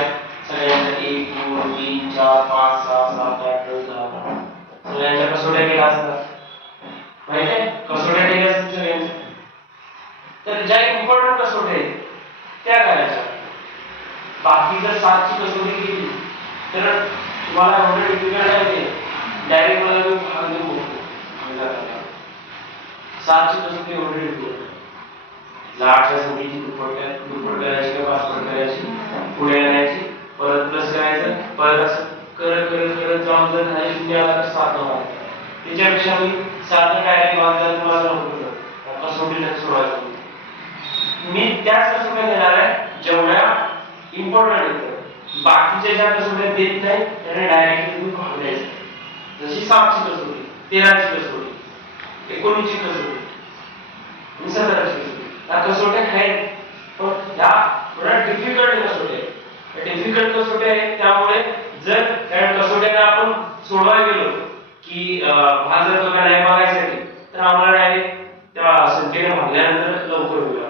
सगळ्यांसाठी 1 2 3 4 5 6 7 8 9 10 सगळ्यांच्या कसोट्या केल्या असतात. माहिती आहे कसोट्या केल्या असतात सगळ्यांच्या. तर ज्या इम्पॉर्टंट कसोट्या आहेत त्या करायच्या. बाकी जर 7 ची कसोटी केली तर तुम्हाला एवढं डिफिकल्ट आहे ते डायरेक्ट मला मी भाग देऊ शकतो. 7 ची कसोटी एवढी डिफिकल्ट आहे. 8च्या संख्येची दुप्पट करायची किंवा पाचपट करायची, पुढे आणायची, परत प्लस करायचं, परत असं करत करत करत जाऊन जर नाही शून्य आला तर 7 मारायचं. त्याच्यापेक्षा मी 7 डायरेक्ट भाग द्यायला तुम्हाला नको कसोटीने सोडवायचं. मी त्याच कसोट्या देणार आहे जेवढ्या इम्पॉर्टंट आहेत. बाकीच्या ज्या कसोट्या देत नाही त्याने डायरेक्टली तुम्ही भाग द्यायचं. जशी 7 ची कसोटी, 13 ची कसोटी, 19 ची कसोटी, 17 ची कसोटी, या कसोट्या आहेत पण या थोड्या डिफिकल्ट कसोट्या आहेत. डिफिकल्ट कसोट्या आहेत त्यामुळे जर त्या कसोट्यांना आपण सोडवायला गेलो की भाग जातो का नाही बघायसाठी तर आम्हाला डायरेक्ट त्या संख्येने भागल्यानंतर लवकर होईल.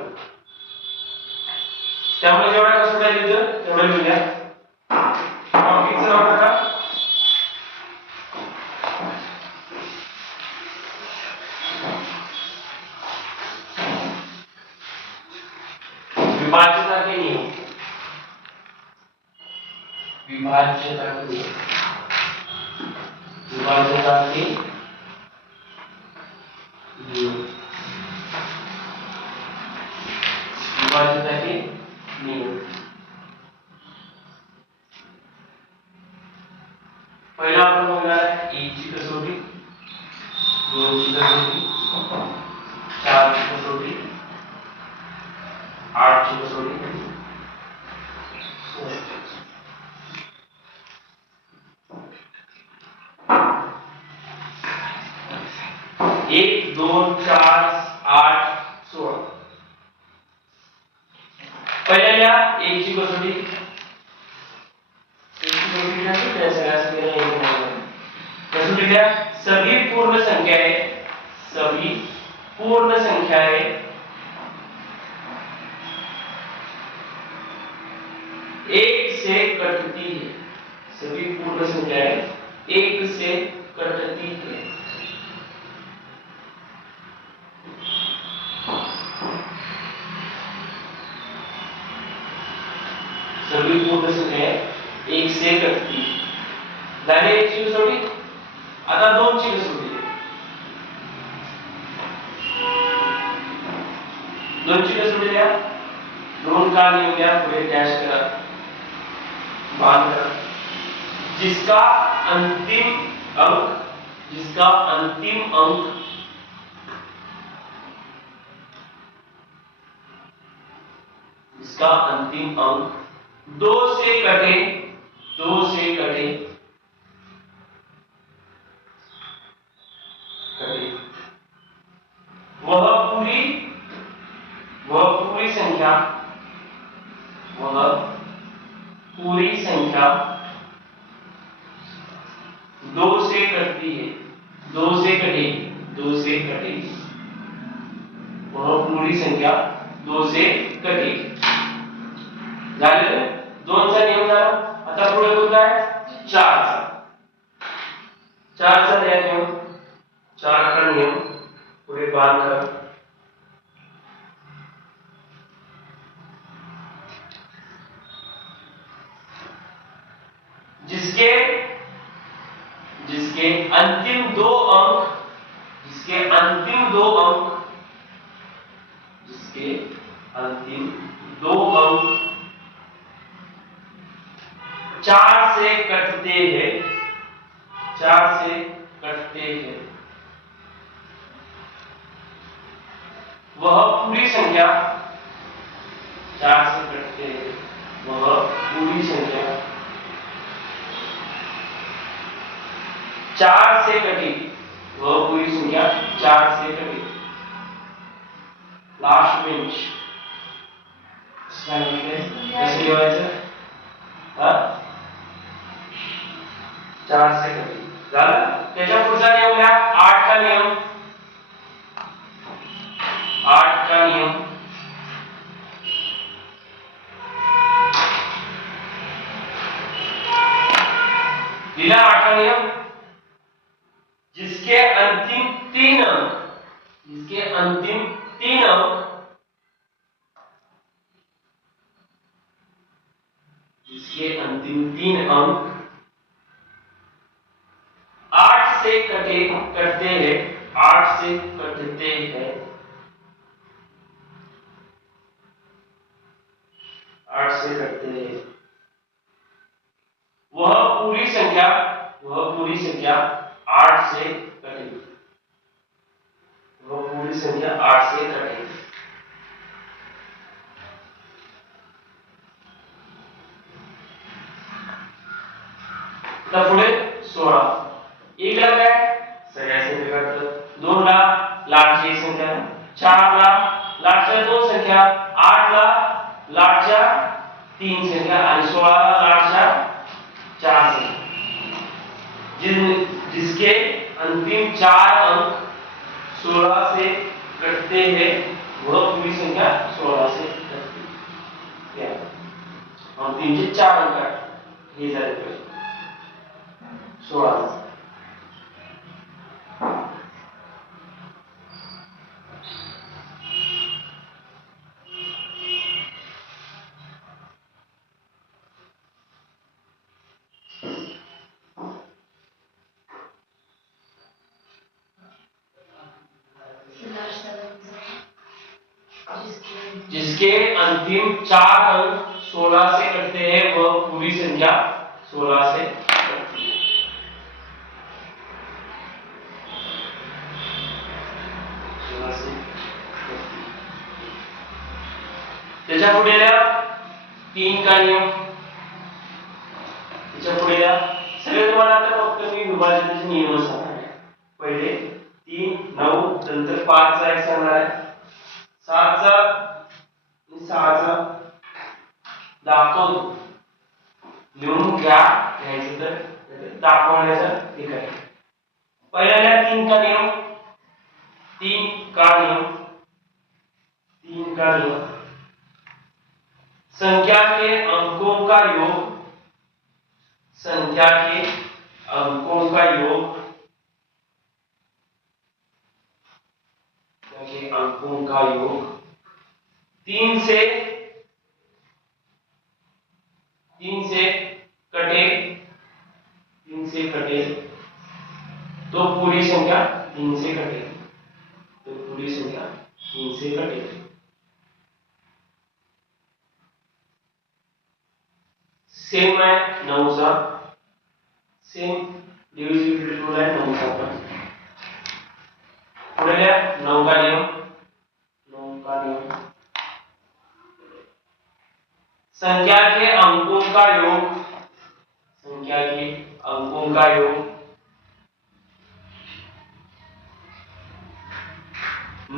त्यामुळे जेवढ्या कसोट्या लिहितो तेवढं लिहूया. टॉपिकचं नाव टाका विभाज्यता के नियम. विभाज्यता के नियम, विभाज्यता के नियम, विभाज्यता के नियम. पहिला आपण बघणार आहे 1 ची कसोटी, 2 ची कसोटी, 4 ची कसोटी, 8 ची कसोटी, 1 2 4 8 16. पहिल्या या 1 ची कसोटी, 1 ची कसोटी क्या है? कसोटी क्या? सभी पूर्ण संख्याएं, सभी पूर्ण संख्याएं 1 से कटती है. सभी पूर्ण संख्याएं 1 से कटती है. सभी पूर्ण संख्याएं 1 से कटती है. झाली 1 ची कसोटी. आता 2 ची कसोटी. 2 ची कसोटी द्या. 2 का लिहून द्या, पुढे डॅश करा, बांध करा. जिसका अंतिम अंक, जिसका अंतिम अंक इसका अंतिम अंक 2 से कटे, 2 से कटे, कटे, वह पूरी संख्या, वह पूरी संख्या 2 से कटती है, 2 से कटेगी, 2 से कटेगी. वह पूरी संख्या 2 से कटेगी. झालं 2 चा नियम झाला. आता पुढे कोणता आहे 4 चा. 4 चा नियम 4 का नियम पुढे बांध कर. जिसके जिसके अंतिम 2 अंक जिसके अंतिम 2 अंक जिसके अंतिम 2 अंक 4 से कटते हैं 4 से कटते हैं वह पूरी संख्या 4 से कटते हैं वह पूरी संख्या 4 से कटेगी. वह पूरी संख्या 4 से कटेगी. लास्ट बेंच कैसे लिहायचं 4 से कटेगी. झालं. त्याच्या पुढचा नियम लिहा 8 का नियम. 8 का नियम लिहा 8 का नियम. जिसके अंतिम 3 अंक जिसके अंतिम 3 अंक जिसके अंतिम 3 अंक 8 से कटते हैं 8 से कटते हैं 8 से कटते हैं वह पूरी संख्या 8 से कटेगी. वह पूरी संख्या 8 से कटेगी. पुढे 16. 1 ला काय सगळ्या संख्या कटतात. 2 ला लाटची एक संख्या. 4 ला लाटच्या 2 संख्या. 8 ला लाटच्या 3 संख्या आणि 16 ला लाटच्या 4 संख्या. जिसके अंतिम 4 अंक 16 से कटते हैं वह पूरी संख्या 16 से कटती है. अंतिम जे 4 अंक आहेत हे झाले पाहिजे 16. जिसके अंतिम 4 अंक 16 से कटते हैं वह पूरी संख्या 16 से कटती है. त्याच्या पुढे 3 का नियम. त्याच्या पुढे सगळे तुम्हाला आता फक्त मी विभाजनाचे नियम सांगणार आहे. पहिले 3 9 नंतर 5 चा एक सांगणार आहे. 7 चा आणि 6 चा दाखवतो. लिहून घ्यायचं तर दाखवण्याचं एक आहे. पहिल्या 3 का नियम 3 का नियम 3 का नियम संख्या के अंकों का योग संख्या के अंकों का योग के अंकों का योग 3 से कटे तो पूरी संख्या 3 से कटेगी. तो पूरी संख्या 3 से कटेगी. सेम है 9 चा. सेम डिव्हिजिबिलिटी रूल आहे 9 चा पण. पुढे 9 का नियम. 9 का नियम संख्या के अंकों का योग संख्या के अंकों का योग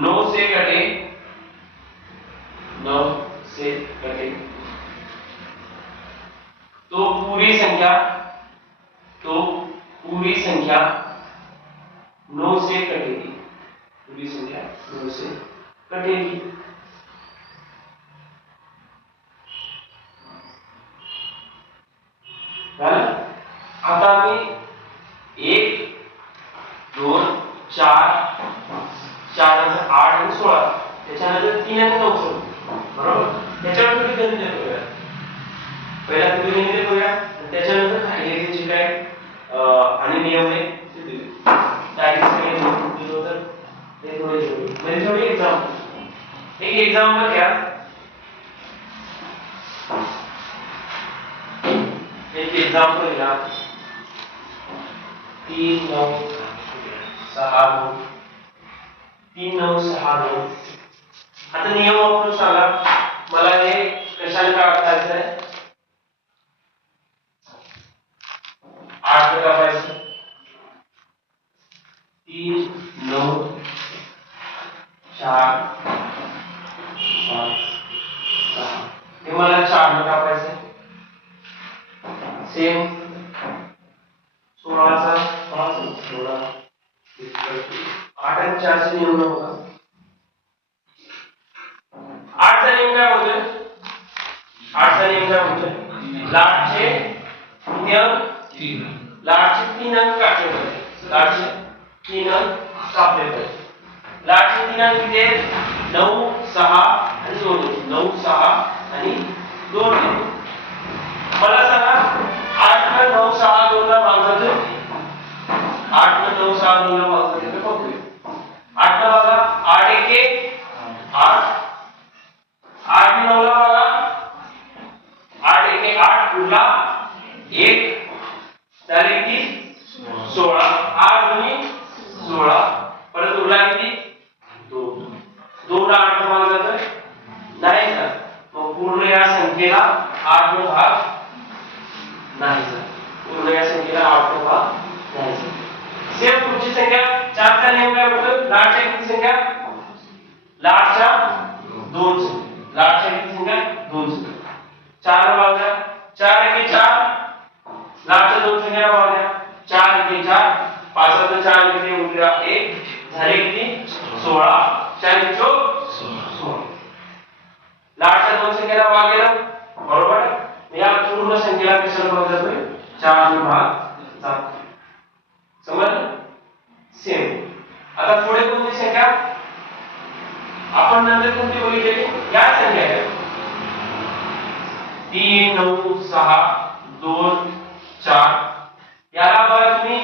9 से कटे 9 से कटे तो पूरी संख्या 9 से कटेगी. पूरी संख्या 9 से कंटिन्यू. आता आम्ही 1 2 4 4 नंतर 8 आणि 16 त्याच्यानंतर 3 आणि 9 सोडू. बरोबर. त्याच्यावर तुम्ही गणित करूया. पहिला तुम्ही गणित करूया आणि त्याच्यानंतर राहिलेले जे काय आणि नियम आहे ते दिले. डायरेक्ट सगळे दिलो तर ते थोडे जोडू. म्हणजे थोडी एक्झाम्पल. एक एक्झाम्पल घ्या. एक एक्झाम्पल घ्या. 3 9 6 2 3 9 6 2. आता नियम वापरून सांगा मला हे कशाने काढायचं आहे. 8 काढायचं. 3 9 4 5 6 हे मला 4 ने कापायचं आहे. सेम 16 चा 5 16 8 आणि 4 चे नियम बघा. 8 चा नियम काय होतोय. 8 चा नियम काय होतोय. लाटचे नियम 3 लाटचे 3 अंक काढले पाहिजे. लाटचे 3 अंक कापले पाहिजे. लाटचे 3 अंक किती आहेत. 9 6 आणि 2 9 6 आणि 2. मला सांगा 8 ला 9 6 2 ला भाग जातोय. 8 ला 9 6 2 ला भाग जातोय. बघूया. 8 ला बघा 8 1 1 8 8 9 ला बघा 8 1 1 8 उरला 1 झाले किती 16. 8 दुनी 16 परत उरला किती 2. 2 ला 8 भाग जातोय नाही का. मग पूर्ण या संख्येला 8 ने भाग नाही सर. पूर्ण या संख्येला 8 ने भाग नाही सर. सेम पुढची संख्या 4 चा नियम काय होतो. लाटच्या किती संख्या लाटच्या 2 लाटच्या किती संख्या 2 4 ला भाग द्या. 4 1 4 लाटच्या 2 संख्याला भाग द्या. 4 1 4 5 ला 4 किती उरला 1 झाले किती 16 4 16 लाटच्या 2 संख्येला भाग गेला. बरोबर. या पूर्ण संख्येला कशाला भाग जातोय 4 ने भाग जातो. समजलं. सेम. आता पुढे कोणती संख्या आपण नंतर कोणती बघितलेली या संख्या आहेत. 3 9 6 2 4 याला बघा तुम्ही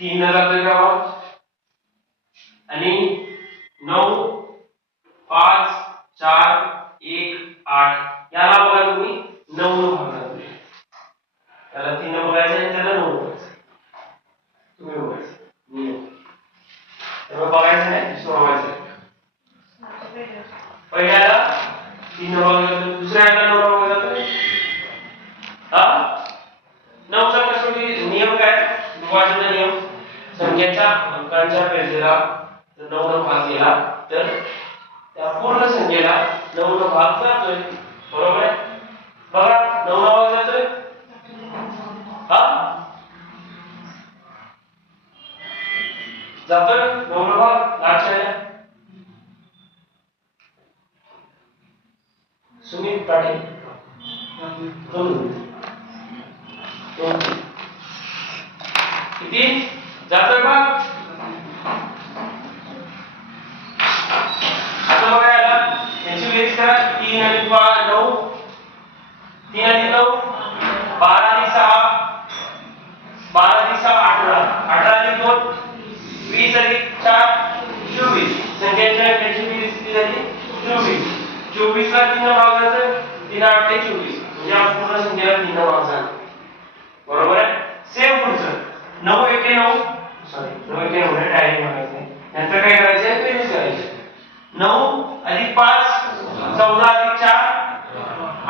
3 ने जातोय का भाग आणि 9 5 4 1 8 याला बघा तुम्ही 9 ने भाग जातोय. त्याला 3 ने बघायचं आणि त्याला 9 बघायचं. तुम्ही बघायचं नियम. तेव्हा बघायचं नाही सोडवायचं. पहिल्याला 3 ने भाग जातोय. दुसऱ्याला 9 ने भाग जातोय. हा 9 चा कसोटी नियम काय. विभाजनाचा नियम. संख्येच्या अंकांच्या बेरजेला जर 9 ने भाग गेला तर त्या पूर्ण संख्येला 9 ने भाग जातोय. बरोबर आहे. बघा 9 ने भाग जातोय. हा जातोय 9 ने भाग लाटच्या सुमित पाटील किती जातोय का. आता बघा याला याची बेरीज करा. 3 आणि 9 3 आणि 9 12 आणि 6 12 आणि 6 18 18 आणि 2 20 आणि 4 24 संख्येच्या याची बेरीज किती झाली 24. 24 ला 3 भाग जातोय. 3 8 ते 24 म्हणजे या पूर्ण संख्येला 3 भाग झाला. बरोबर आहे. सेम पुढचं 9 1 9 सॉरी 9 1 9 ने डायरेक्ट म्हणायचं. नंतर काय करायचं बेरीज करायची. 9 अधिक 5 14 अधिक 4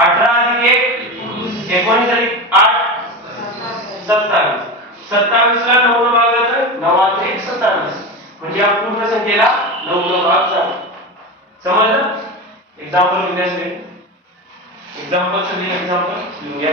18 अधिक 1 19 अधिक 8 27 27 ला 9 ने भाग जातोय. 9 अधिक 27 म्हणजे या पूर्ण संख्येला 9 ने भाग झाला. समजलं. एक्झाम्पल घेऊया. एक्झाम्पल सगळी एक्झाम्पल घेऊया.